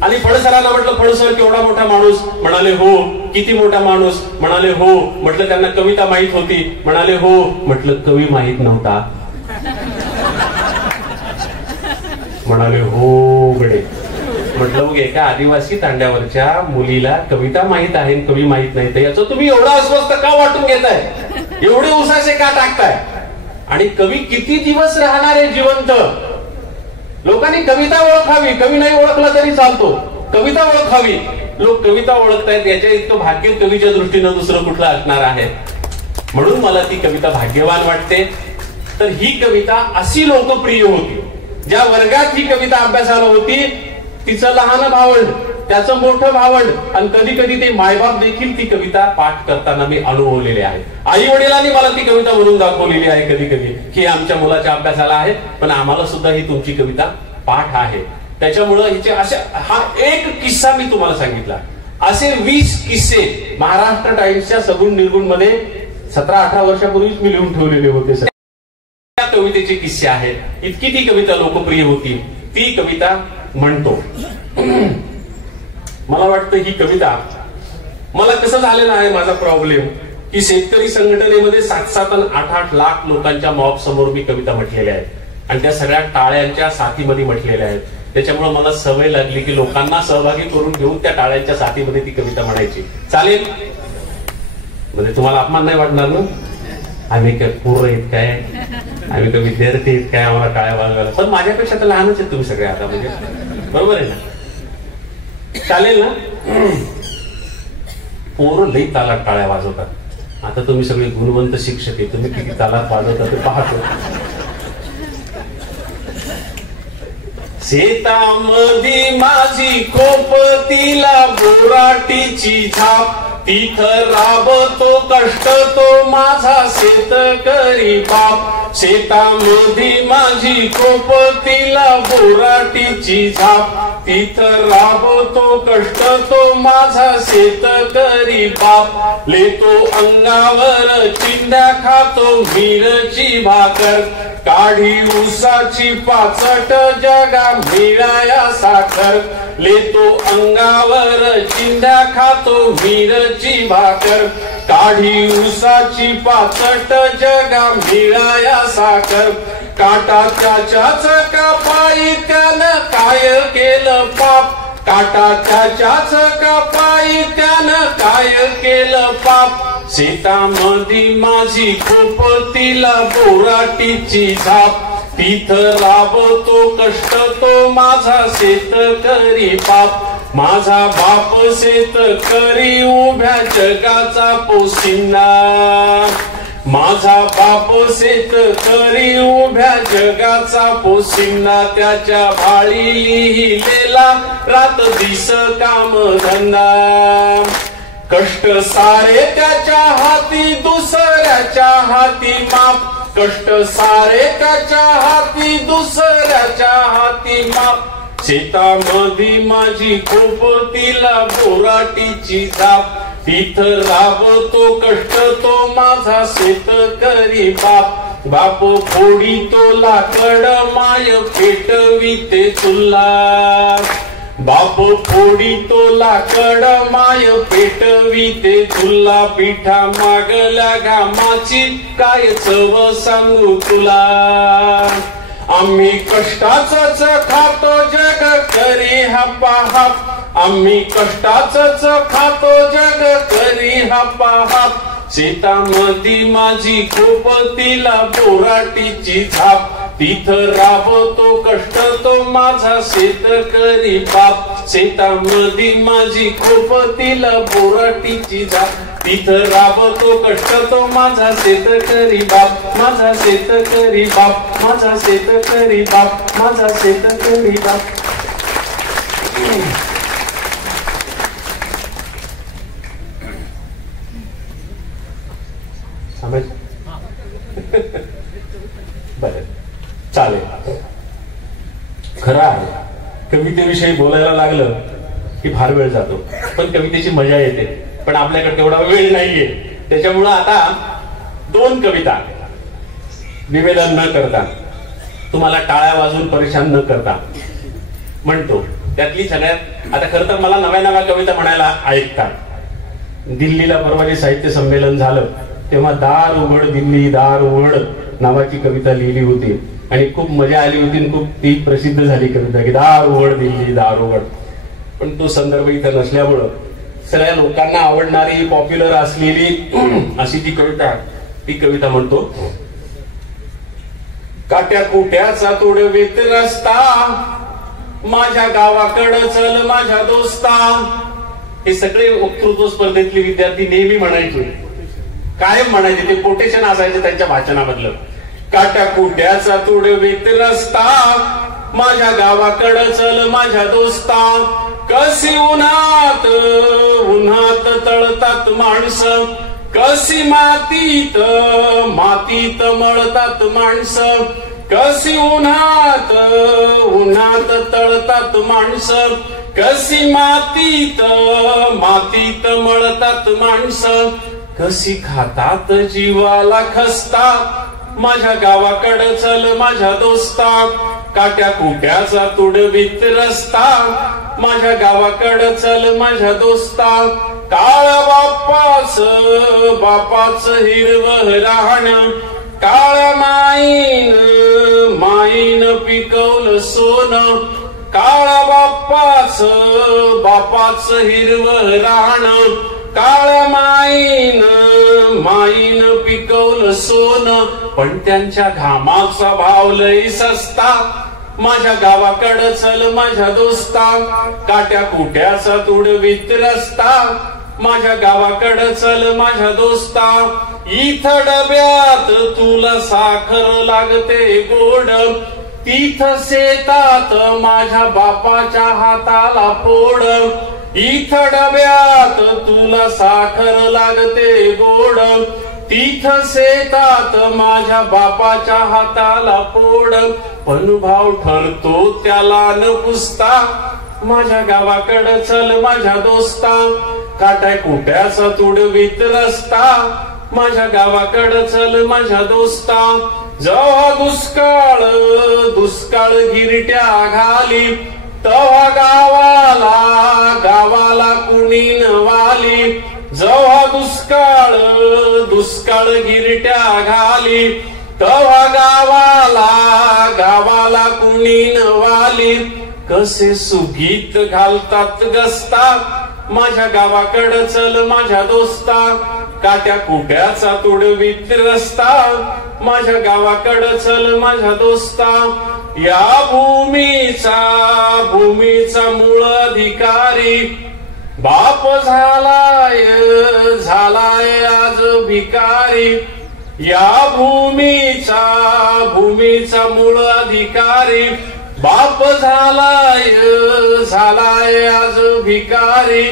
आणि फडसरांना म्हटलं फडसर केवढा मोठा माणूस, म्हणाले हो. किती मोठा माणूस, म्हणाले हो. म्हटलं त्यांना कविता माहित होती, म्हणाले हो. म्हटलं कवी माहित नव्हता, म्हणाले हो गडे. म्हटलं मग एका आदिवासी तांड्यावरच्या मुलीला कविता माहित आहे कवी माहित नाही, तर याचं तुम्ही एवढा अस्वस्थ का वाटून घेताय, एवढे उसासे का टाकताय. आणि कवी किती दिवस राहणार आहे जिवंत. लोकांनी कविता ओळखावी, कवी नाही ओळखला तरी चालतो, कविता ओळखावी. लोक कविता ओळखतायत याच्या इतकं भाग्य कवीच्या दृष्टीनं दुसरं कुठलं असणार आहे. म्हणून मला ती कविता भाग्यवान वाटते. तर ही कविता अशी लोकप्रिय होती, ज्या वर्गात ही कविता अभ्यासाला होती तिचं लहान भावंड, त्याचं मोठं भावंड आणि कधी कधी ते मायबाप देखील ती कविता पाठ करताना मी अनुभवलेले आहे. आई वडिलांनी मला ती कविता म्हणून दाखवलेली आहे कधी कधी की आमच्या मुलाच्या अभ्यासाला आहे, पण आम्हाला सुद्धा ही तुमची कविता पाठ आहे. त्याच्यामुळं हिचे अशा हा एक किस्सा मी तुम्हाला सांगितला. असे 20 किस्से महाराष्ट्र टाइम्सच्या सगुण निर्गुण मध्ये 17-18 वर्षापूर्वीच मी लिहून ठेवलेले होते. त्या कवितेचे किस्से आहेत. इतकी ती कविता लोकप्रिय होती. ती कविता म्हणतो, मला वाटतं ही कविता, मला कसं झालेलं आहे माझा प्रॉब्लेम की शेतकरी संघटनेमध्ये 7-7 आणि 8-8 लाख लोकांच्या मॉब समोर मी कविता म्हटलेल्या आहेत आणि त्या सगळ्या टाळ्यांच्या साथीमध्ये म्हटलेल्या आहेत. त्याच्यामुळे मला सवय लागली की लोकांना सहभागी करून घेऊन त्या टाळ्यांच्या साथीमध्ये ती कविता म्हणायची. चालेल म्हणजे तुम्हाला अपमान नाही वाटणार ना. आम्ही काय पूर्व आहेत काय, आम्ही काय विद्यार्थी आहेत काय, आम्हाला टाळ्या वाजवायला. पण माझ्यापेक्षा तर लहानच आहेत तुम्ही सगळे आता, म्हणजे बरोबर आहे ना. चालेल ना. पोरं लई तालात टाळ्या वाजवतात. आता तुम्ही सगळे गुणवंत शिक्षक आहे, तुम्ही किती तालात वाजवता ते पाहतो. शेतामधी माझी कोप तिला बोराटीची झाप, तिथं राबतो कष्ट तो माझा शेतकरी बाप. शेतामधी माझी कोप तिला बोराटीची झाप, तिथं राबतो कष्ट तो माझा शेतकरी बाप. लेतो अंगावर चिंध्या खातो मिरची भाकर, काढी उसाची पाचट जगा मिळाया साखर. लेतो अंगावर चिंध्या खातो मिरची भाकर, काढी उसाची पाचट जगा मिळाया साखर. काटा त्याच्याच कापाई त्यानं काय केलं पाप, काटा त्याच्याच कापाई त्यानं काय केलं पाप. शेतामधी माझी कोप तिला बोराटीची झाप, तिथं राबतो कष्ट तो माझा शेतकरी बाप. माझा बाप शेतकरी उभ्या जगाचा पोशिंदा, माझा बाप शेतकरी उभ्या जगाचा पोशिंदा. त्याच्या भाळी लिहिलेला रात दिस काम धंदा, कष्ट सारे त्याच्या हाती दुसऱ्याच्या हाती माप. कष्ट सारे त्याच्या हाती दुसऱ्याच्या हाती माप. शेतामधी माझी कोप तिला बोराटीची झाप, तिथं राबतो कष्ट तो माझा शेतकरी बाप. बाप फोडी तो लाकड माय पेटविते चुल्ला, बाप फोडी तो लाकड माय पेटविते चुल्ला. पिठा मागल्या घामाची काय चव सांगू तुला, आम्ही कष्टाचंच खातो जग करी हापाहाप, आम्ही कष्टाचंच खातो जग करी हापाहाप. शेतामधी माझी कोप तिला बोराटीची झाप, तिथं राबतो कष्ट तो माझा शेतकरी बाप. शेतामधी माझी कोप तिला बोराटीची झाप, तिथं राबतो कष्ट तो माझा शेतकरी बाप. माझा शेतकरी बाप, माझा शेतकरी बाप, माझा शेतकरी बाप. बरं चालेल. खरं आहे, कवितेविषयी बोलायला लागलं की फार वेळ जातो, पण कवितेची मजा येते. पण आपल्याकडे तेवढा वेळ नाहीये. त्याच्यामुळं आता 2 कविता निवेदन न करता, तुम्हाला टाळ्या वाजून परेशान न करता म्हणतो. त्यातली सगळ्यात, आता खरं तर मला नव्या नव्या कविता म्हणायला ऐकतात. दिल्लीला परवा जे साहित्य संमेलन झालं तेव्हा दार उघड दिल्ली दार उघड नावाची कविता लिहिली होती आणि खूप मजा आली होती आणि खूप ती प्रसिद्ध झाली कविता की दार उघड दिल्ली दार उघड. पण तो संदर्भ इथं नसल्यामुळं सगळ्या लोकांना आवडणारी पॉप्युलर असलेली अशी ती कविता म्हणतो. काट्या कुट्याचा तुडवीत रस्ता माझ्या गावाकडं चल माझ्या दोस्ता. हे सगळे वक्तृत्व स्पर्धेतले विद्यार्थी नेहमी म्हणायचे, कायम म्हणायचे, ते कोटेशन असायचे त्यांच्या भाषणामधलं. काट्या कुट्याचा तुडवीत रस्ता माझ्या गावाकडं चल माझ्या दोस्ता. कशी उन्हात उन्हात तळतात माणसं, कशी मातीत मातीत मळतात माणसं. कशी उन्हात उन्हात तळतात माणसं, कशी मातीत मातीत मळतात माणसं. कशी खातात जीवाला खस्ता माझ्या गावाकडं चल माझ्या दोस्ता. काट्या कुट्याचा तुडवीत रस्ता माझ्या गावाकडं चल माझ्या दोस्ता. काळा बापाच हिरवं राहणं, काळ्या माईन पिकवलं सोनं. काळा बापाच हिरवं राहणं, काळ्या माईन पिकवलं सोनं. पण त्यांच्या घामाचा भाव लई सस्ता माझ्या गावाकडं चल माझ्या दोस्ता. काट्या कुट्याचा तुडवीत रस्ता माझ्या गावाकडं चल माझ्या दोस्ता. इथं डब्यात तुला साखर लागते गोड, तिथं शेतात माझ्या बापाच्या हाताला फोड. इथं डब्यात तुला साखर लागते गोड, तिथं शेतात माझ्या बापाच्या हाताला फोड. पण भाव ठरतो त्याला न पुसता माझ्या गावाकडं चल माझ्या दोस्ता. काट्या कुट्याचा तुडवीत रस्ता माझ्या गावाकडं चल माझ्या दोस्ता. जेव्हा दुष्काळ गिरट्या घाली तेव्हा गावाला कुणी न वाली. जेव्हा दुष्काळ गिरट्या घाली तेव्हा गावाला कुणी न वाली. कसे सुगीत घालतात गस्ता माझ्या गावाकडं चल माझ्या दोस्ता. काट्या कुट्याचा तुडवीत रस्ता माझ्या गावाकडं चल माझ्या दोस्ता. या भूमीचा मूळ अधिकारी बाप झालाय आज भिकारी. या भूमीचा मूळ अधिकारी बाप झालाय आज भिकारी.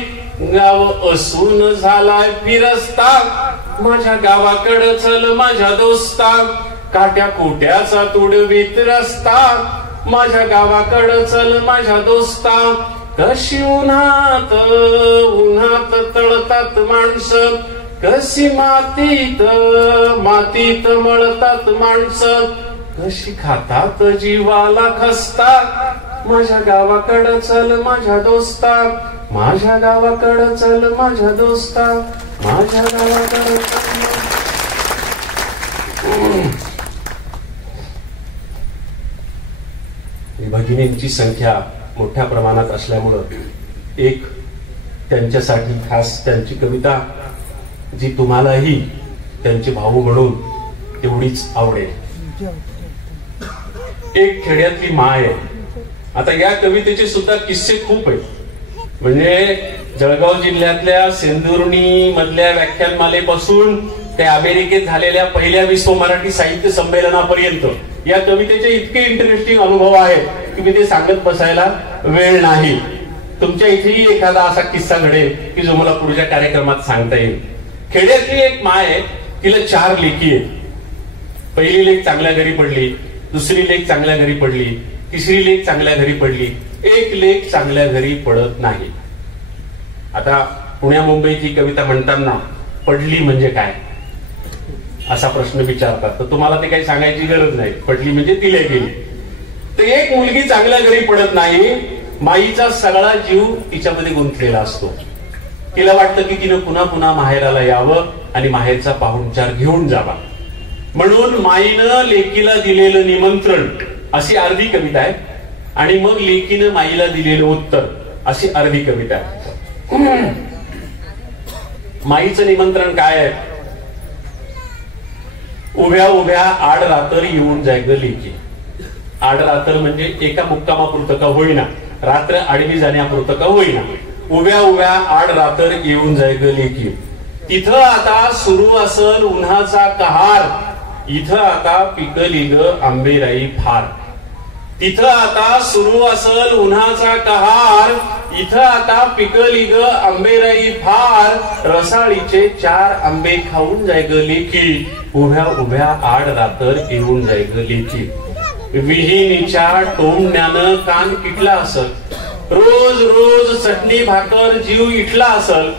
गाव असून झालाय फिरस्ता माझ्या गावाकडं चल माझ्या दोस्ता. काट्या कुट्याचा तुडवीत रस्ता माझ्या गावाकडं चल माझ्या दोस्ता. कशी उन्हात तळतात माणसं, कशी मातीत मळतात माणसं. कशी खातात जीवाला खस्ता माझ्या गावाकडं चल माझ्या दोस्ता. माझ्या गावाकडं चल माझ्या दोस्ता. माझ्या गावाकडं भगिनींची संख्या मोठ्या प्रमाणात असल्यामुळं एक त्यांच्यासाठी खास त्यांची कविता जी तुम्हालाही त्यांचे भाऊ म्हणून तेवढीच आवडेल. एक खेड्यातली माय आहे. आता या कवितेचे सुद्धा किस्से खूप आहेत. म्हणजे जळगाव जिल्ह्यातल्या सेंदुर्णी मधल्या व्याख्यानमालेपासून ते अमेरिकेत झालेल्या पहिल्या विश्व मराठी साहित्य संमेलनापर्यंत या कवितेचे इतके इंटरेस्टिंग अनुभव आहेत की मी ते सांगत बसायला वेळ नाही. तुमच्या इथेही एखादा असा किस्सा घडेल की जो मला पुढच्या कार्यक्रमात सांगता येईल. खेड्यातली एक माय आहे, तिला 4 लेकी आहेत. पहिली लेक चांगल्या घरी पडली, दुसरी लेक चांगल्या घरी पडली, तिसरी लेक चांगल्या घरी पडली, एक लेक चांगल्या घरी पडत नाही. आता पुण्या मुंबईची कविता म्हणताना पडली म्हणजे काय असा प्रश्न विचारतात, तर तुम्हाला ते काही सांगायची गरज नाही. पडली म्हणजे तिला गेली. तर एक मुलगी चांगल्या घरी पडत नाही, माईचा सगळा जीव तिच्यामध्ये गुंतलेला असतो. तिला वाटतं की तिनं पुन्हा पुन्हा माहेराला यावं आणि माहेरचा पाहुणचार घेऊन जावा, म्हणून माईनं लेकीला दिलेलं निमंत्रण अशी अर्धी कविता आहे, आणि मग लेकीनं माईला दिलेलं उत्तर अशी अर्धी कविता आहे. माईचं निमंत्रण काय आहे? उभ्या उभ्या आड रात्र येऊन जाय ग लेकी. आड रात्र म्हणजे एका मुक्कामापुरतं का होईना, रात्र आडवी जाण्यापुरतं का होईना, उभ्या उभ्या आड रात्र येऊन जाय ग लेकी. तिथं आता सुरू असल उन्हाचा कहार, इथं आता पिकली ग आंबेराई फार. तिथं आता सुरू असल उन्हाचा कहार, इथं आता पिकली ग आंबेराई फार. रसाळीचे 4 आंबे खाऊन जाय ग लेकी, उभ्या उभ्या आड रात्र येऊन जाय ग लेकी. विहिनीच्या टोमण्यानं कान किटला असल, रोज रोज चटणी भाकर जीव इटला असल.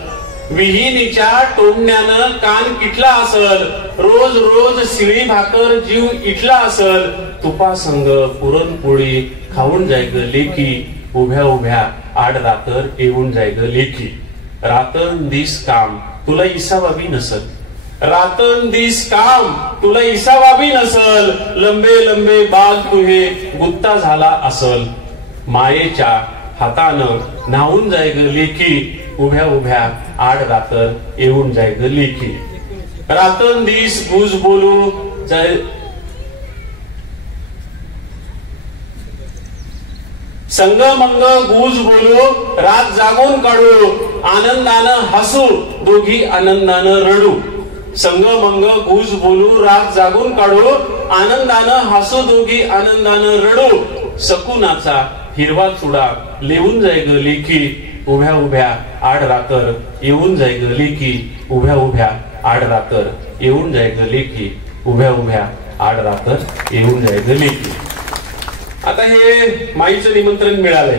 विहिनीच्या टोमण्यानं कान किटला असल, रोज रोज शिळी भाकर जीव इटला असल. तुपासंग पुरणपोळी खाऊन जाय ग लेकी, उभ्या उभ्या आड रात्र येऊन जाय ग लेकी. रातन दिस काम तुला इसावाबी नसल, रातन दिस काम तुला इसावाबी नसल. लंबे लंबे बाल तुहे गुत्ता झाला असल. मायेच्या हातानं न्हावून जाय ग लेकी, उभ्या उभ्या आड रात्र येऊन जाय ग लेकी. रातन दिस गुज बोलू जाय, संग मंग गुज बोलू, रात जागून काढू. आनंदानं हसू, दोघी आनंदानं रडू. संग मंग गुज बोलू, रात जागून काढू. आनंदानं हसू, दोघी आनंदानं रडू. सकुनाचा हिरवा चुडा लेवून जाय ग लेकी, उभ्या उभ्या आड रात्र येऊन जाय ग लेकी. उभ्या उभ्या आड रात्र येऊन जाय ग लेकी, उभ्या उभ्या आड रात्र येऊन जाय ग लेकी. आता हे माईचं निमंत्रण मिळालंय,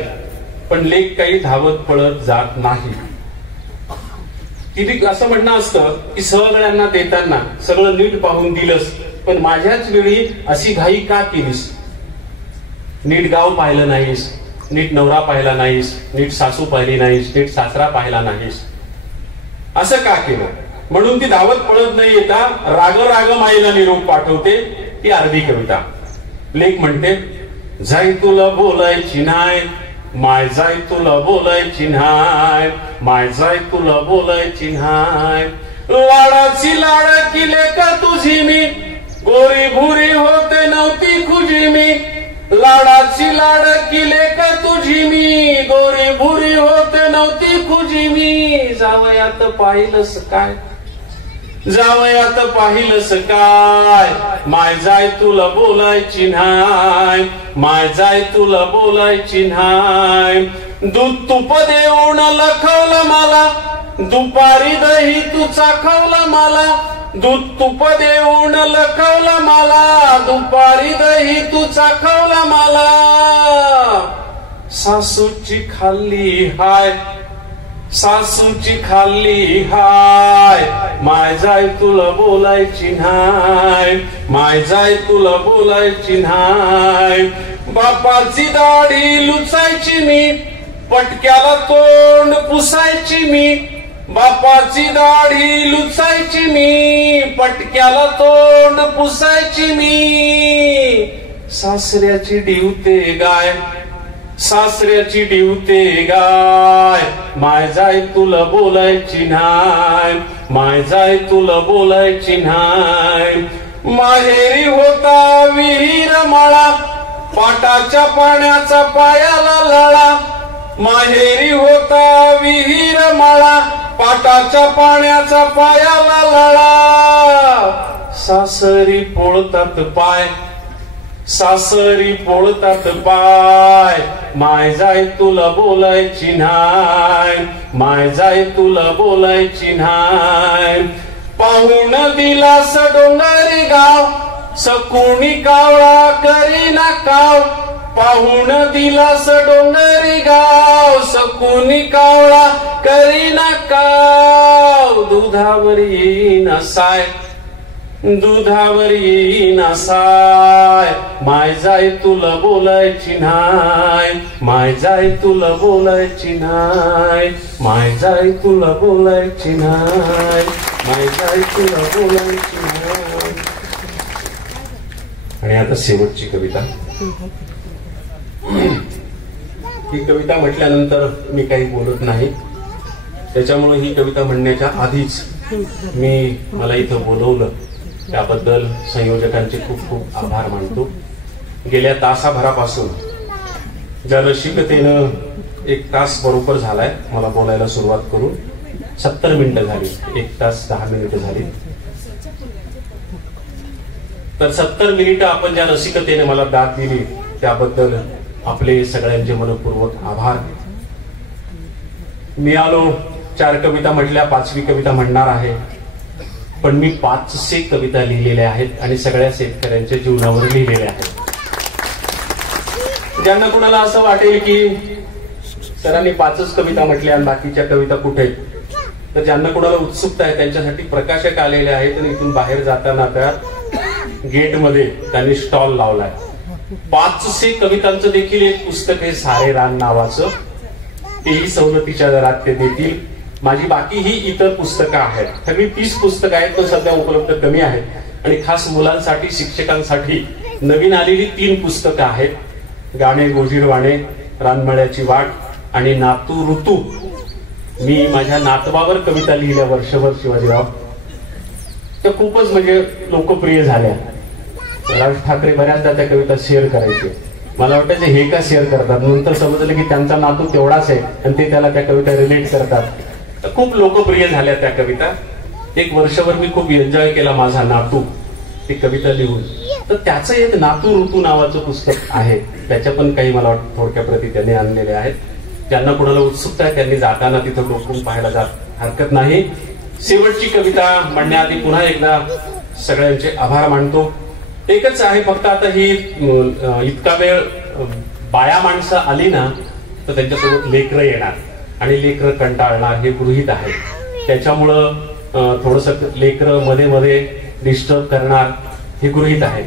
पण लेक काही धावत पळत जात नाही. किती असं म्हणणं असतं की सगळ्यांना देताना सगळं नीट पाहून दिलंस, पण माझ्याच वेळी अशी घाई का केलीस? नीट गाव पाहिलं नाहीस, नीट नवरा पाहिला नाहीस, नीट सासू पाहिली नाहीस, नीट सासरा पाहिला नाहीस, असं का केलं? म्हणून ती धावत पळत नाही येता राग राग माईला निरोप पाठवते. ती अर्धी कविता. लेक म्हणते, जाय तुला बोलायची नाय माय, जाय तुला बोलायची नाय माय, जाय तुला बोलायची नाय. लाडाची लाडकी लेक तुझी मी, गोरी भुरी होते नव्हती खुजी मी. लाडाची लाडकी लेक तुझी मी, गोरी भुरी होते नव्हती खुजी मी. जावयात पाहिलंस काय, जावयात पाहिलंस काय, माय जाय तुला बोलायची नाय माय, जाय तुला बोलायची नाय. दूध तूप देऊन लखवलं मला, दुपारी दही तू चाखवलं मला. दूध तूप देऊन लखवलं मला, दुपारी दही तू चाखवलं मला. सासूची खाल्ली हाय, सासूची खाल्ली हाय, माय जाय तुला बोलायची नाय माय, जाय तुला बोलायची नाय. बापाची दाढी लुचायची मी, पटक्याला तोंड पुसायची मी. बापाची दाढी लुचायची मी, पटक्याला तोंड पुसायची मी. सासऱ्याची डिवते गाय, सासऱ्याची डिवते गाय, माय जाय तुला बोलायची नाय माय, जाय तुला बोलायची नाय. माहेरी होता विहीर मळा, पाटाच्या पाण्याचा पायाला लळा. माहेरी होता विहीर मळा, पाटाच्या पाण्याचा पायाला लळा. सासरी पोळतात पाय, सासरी पोळतात पाय, माय जाय तुला बोलायची नाय माय, जाय तुला बोलायची नाय. पाहून दिलास डोंगरी गाव, सकुणी कावळा करीना काव. पाहुण दिलास डोंगरी गाव, सकुनी कावळा करीना काव. दुधावर येईना साय, दुधावर येईना साय. माय जाय तुला बोलायची नाय, माय जाय तुला बोलायची नाय, माय जाय तुला बोलायची नाय, माय जाय तुला बोलायची नाय. आणि आता शेवटची कविता. ही कविता म्हटल्यानंतर मी काही बोलत नाही, त्याच्यामुळे ही कविता म्हणण्याच्या आधीच मला इथं बोलवलं त्याबद्दल संयोजकांचे खूप खूप आभार मानतो. गेल्या तासाभरापासून ज्या रसिकतेनं 1 तास बरोबर झालाय मला बोलायला सुरुवात करून, 70 मिनिटं झाली, 1 तास 10 मिनिटं झाली. तर 70 मिनिटं आपण ज्या रसिकतेने मला दाद दिली त्याबद्दल आपले सगळ्यांचे मनपूर्वक आभार. मी आलो 4 कविता म्हटल्या, 5वी कविता म्हणणार आहे, पण मी 500 कविता लिहिलेल्या आहेत आणि सगळ्या शेतकऱ्यांच्या जीवनावर लिहिलेल्या आहेत. ज्यांना कुणाला असं वाटेल की सरांनी 5च कविता म्हटल्या आणि बाकीच्या कविता कुठे आहेत, तर ज्यांना कुणाला उत्सुकता आहे त्यांच्यासाठी प्रकाशक आलेले आहेत आणि इथून बाहेर जाताना त्या गेटमध्ये त्यांनी स्टॉल लावलाय. 500 कवितांचं देखील एक पुस्तक आहे सारे रान नावाचं, तेही सवलतीच्या दरात ते देतील. माझी बाकी ही इतर पुस्तकं आहेत, सगळी 30 पुस्तकं आहेत, पण सध्या उपलब्ध कमी आहेत. आणि खास मुलांसाठी शिक्षकांसाठी नवीन आलेली 3 पुस्तकं आहेत, गाणे गोजीरवाणे, रानमळ्याची वाट आणि नातू ऋतू. मी माझ्या नातवावर कविता लिहिल्या वर्षभर शिवाजीराव, त्या खूपच म्हणजे लोकप्रिय झाल्या. राज ठाकरे बऱ्याचदा त्या कविता शेअर करायचे. मला वाटायचं हे का शेअर करतात, नंतर समजलं की त्यांचा नातू तेवढाच आहे आणि ते त्याला त्या कविता रिलेट करतात. खूप लोकप्रिय झाल्या त्या कविता. 1 वर्षभर मी खूप एन्जॉय केला माझा नातू ती कविता लिहून. तर त्याचं एक नातू ऋतू नावाचं पुस्तक आहे, त्याच्या पण काही मला वाटतं थोडक्या प्रती त्यांनी आणलेल्या आहेत. ज्यांना कुणाला उत्सुकता आहे त्यांनी जाताना तिथं डोकून पाहायला जात हरकत नाही. शेवटची कविता म्हणण्याआधी पुन्हा एकदा सगळ्यांचे आभार मानतो. एकच आहे फक्त, आता ही इतका वेळ बाया माणसं आली ना तर त्यांच्यासोबत लेकरं येणार आणि लेकरं कंटाळणार हे गृहीत आहे. त्याच्यामुळं थोडस लेकरं मध्ये मध्ये डिस्टर्ब करणार हे गृहीत आहे.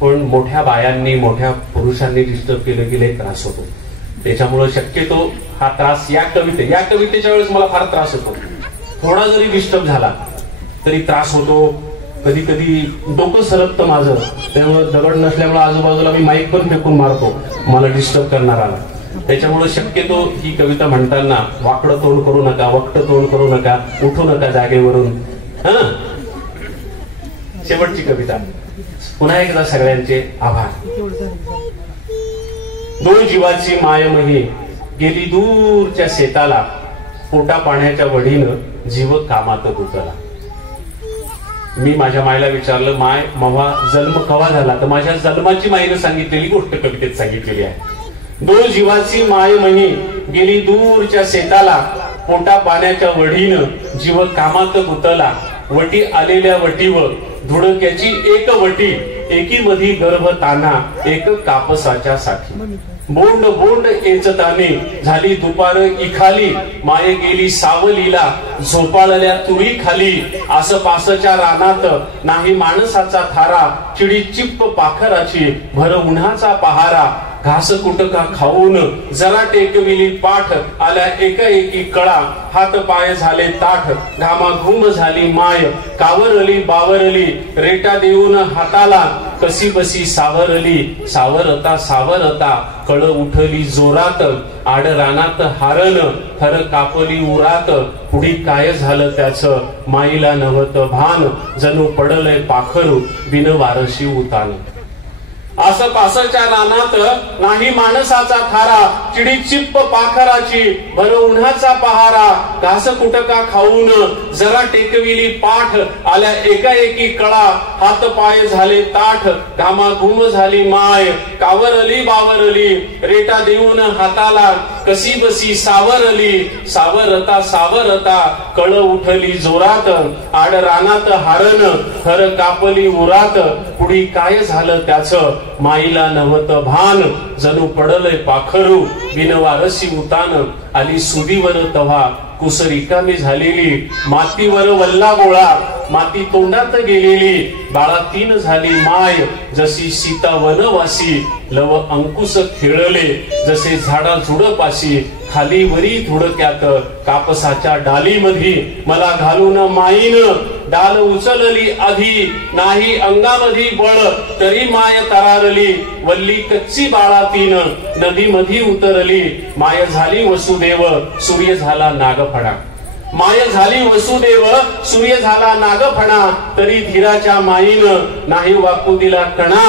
पण मोठ्या बायांनी मोठ्या पुरुषांनी डिस्टर्ब केलं की लय त्रास होतो. त्याच्यामुळं शक्यतो हा त्रास या कवितेच्या वेळेस मला फार त्रास होतो. थोडा जरी डिस्टर्ब झाला तरी त्रास होतो. कधी कधी डोकं सरकतं माझं, त्यामुळे दगड नसल्यामुळे आजूबाजूला मी माईक पण फेकून मारतो मला डिस्टर्ब करणारा. त्याच्यामुळे शक्यतो ही कविता म्हणताना वाकडं तोंड करू नका, वक्ट तोंड करू नका, उठू नका जागेवरून. शेवटची कविता. पुन्हा एकदा सगळ्यांचे आभार. 2 जीवाची मायमही गेली दूरच्या शेताला, पोटा पाण्याच्या वडीनं जीव कामात गुंतला. मी माझ्या मायला विचारलं, माय मवा जन्म कवा झाला, तर माझ्या जन्माची माईनं सांगितलेली गोष्ट कवितेत सांगितलेली आहे. 2 जीवाची मायमही गेली दूरच्या शेताला, पोटा पाण्याच्या वडीनं जीव कामात गुंतला. वटी आलेल्या वटीवर धुडक्याची एक वटी, एकी मधी गर्भ ताना एक कापसाच्या साठी. बोंड बोंड एचताने झाली दुपार इखाली, माये गेली सावलीला झोपाळल्या तुरी खाली. आसपासच्या रानात नाही माणसाचा थारा, चिडी चिप्प पाखराची भर उन्हाचा पहारा. घास कुटका खाऊन जरा टेकविली पाठ, आल्या एकाएकी कळा हात पाय झाले ताठ. घामाघूम झाली माय कावरली बावरली, रेटा देऊन हाताला कशी बसी सावरली. सावरता सावरता कळ उठली जोरात, आड रानात हारण थर कापली उरात. पुढी काय झालं त्याचं माईला नव्हत भान, जणू पडलंय पाखरू बिन वारशी उतान. आसपासच्या रानात नाही माणसाचा थारा, चिडी चिप्प पाखराची भर उन्हाचा पहारा. घास कुटका खाऊन जरा टेकविली पाठ, आल्या एकाएकी कळा हात पाय झाले ताठ. घामाघूम झाली माय कावरली बावरली, रेटा देऊन हाताला कशी बसी सावरता सावरता कळ उठली जोरात, आड रानात हारण थर कापली उरात, पुढी काय झालं त्याचं माईला नव्हत भान, जणू पडलय पाखरू बिनवारसी उतान, आली सुदीवर तव्हा कुस रिकामी झालेली, मातीवर वल्ला गोळा माती तोंडात गेलेली, बाळा तीन झाली माय जशी सीता वनवासी, लव अंकुश खेळले जसे झाडा झुडपाशी, खाली वरी धुडक्यात कापसाच्या डालीमध्ये, मला घालून माईन डाल उचलली आधी, नाही अंगामध्ये बळ तरी माय तरारली, वल्ली कच्ची बाळा तीन नदी मध्ये उतरली, माय झाली वसुदेव सूर्य झाला नागफणा, माय झाली वसुदेव सूर्य झाला नागफणा, तरी धीराच्या माईन नाही वाकू दिला कणा,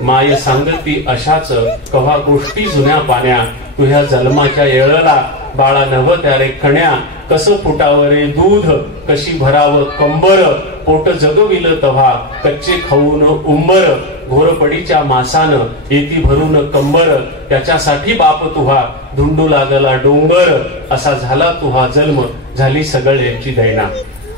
माय सांगती अशाच कव्हा गोष्टी जुन्या पाण्या, तुझ्या जन्माच्या येळला बाळा नव त्यारे कण्या, कसं फुटावरे दूध कशी भराव कंबर, पोट जगविल तव्हा कच्चे खाऊन उंबर, घोरपडीच्या मासान येती भरून कंबर, त्याच्यासाठी बाप तुहा धुंडू लागला डोंगर, असा झाला तुहा जन्म झाली सगळ्याची दैना,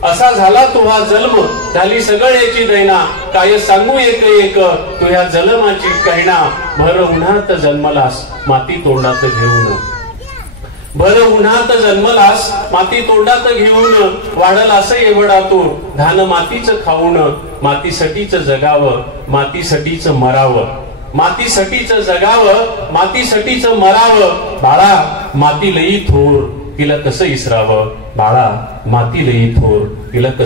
असा झाला तुहा जन्म झाली सगळ्याची दैना, काय सांगू एक एक तुझ्या जन्माची कहना, भर उन्हात जन्मलास माती तोंडात घेऊन, भर उन्हात जन्मलास माती तोंडात घेऊन, वाढलास एवढा तू धान मातीच खाऊन, मातीसाठीच जगावं मातीसाठीच मरावं, मातीसाठीच जगावं मातीसाठीच मरावं, बाळा माती लई थोर तिला कसं इसरावं, बाळा माती लई थोर तिला कसं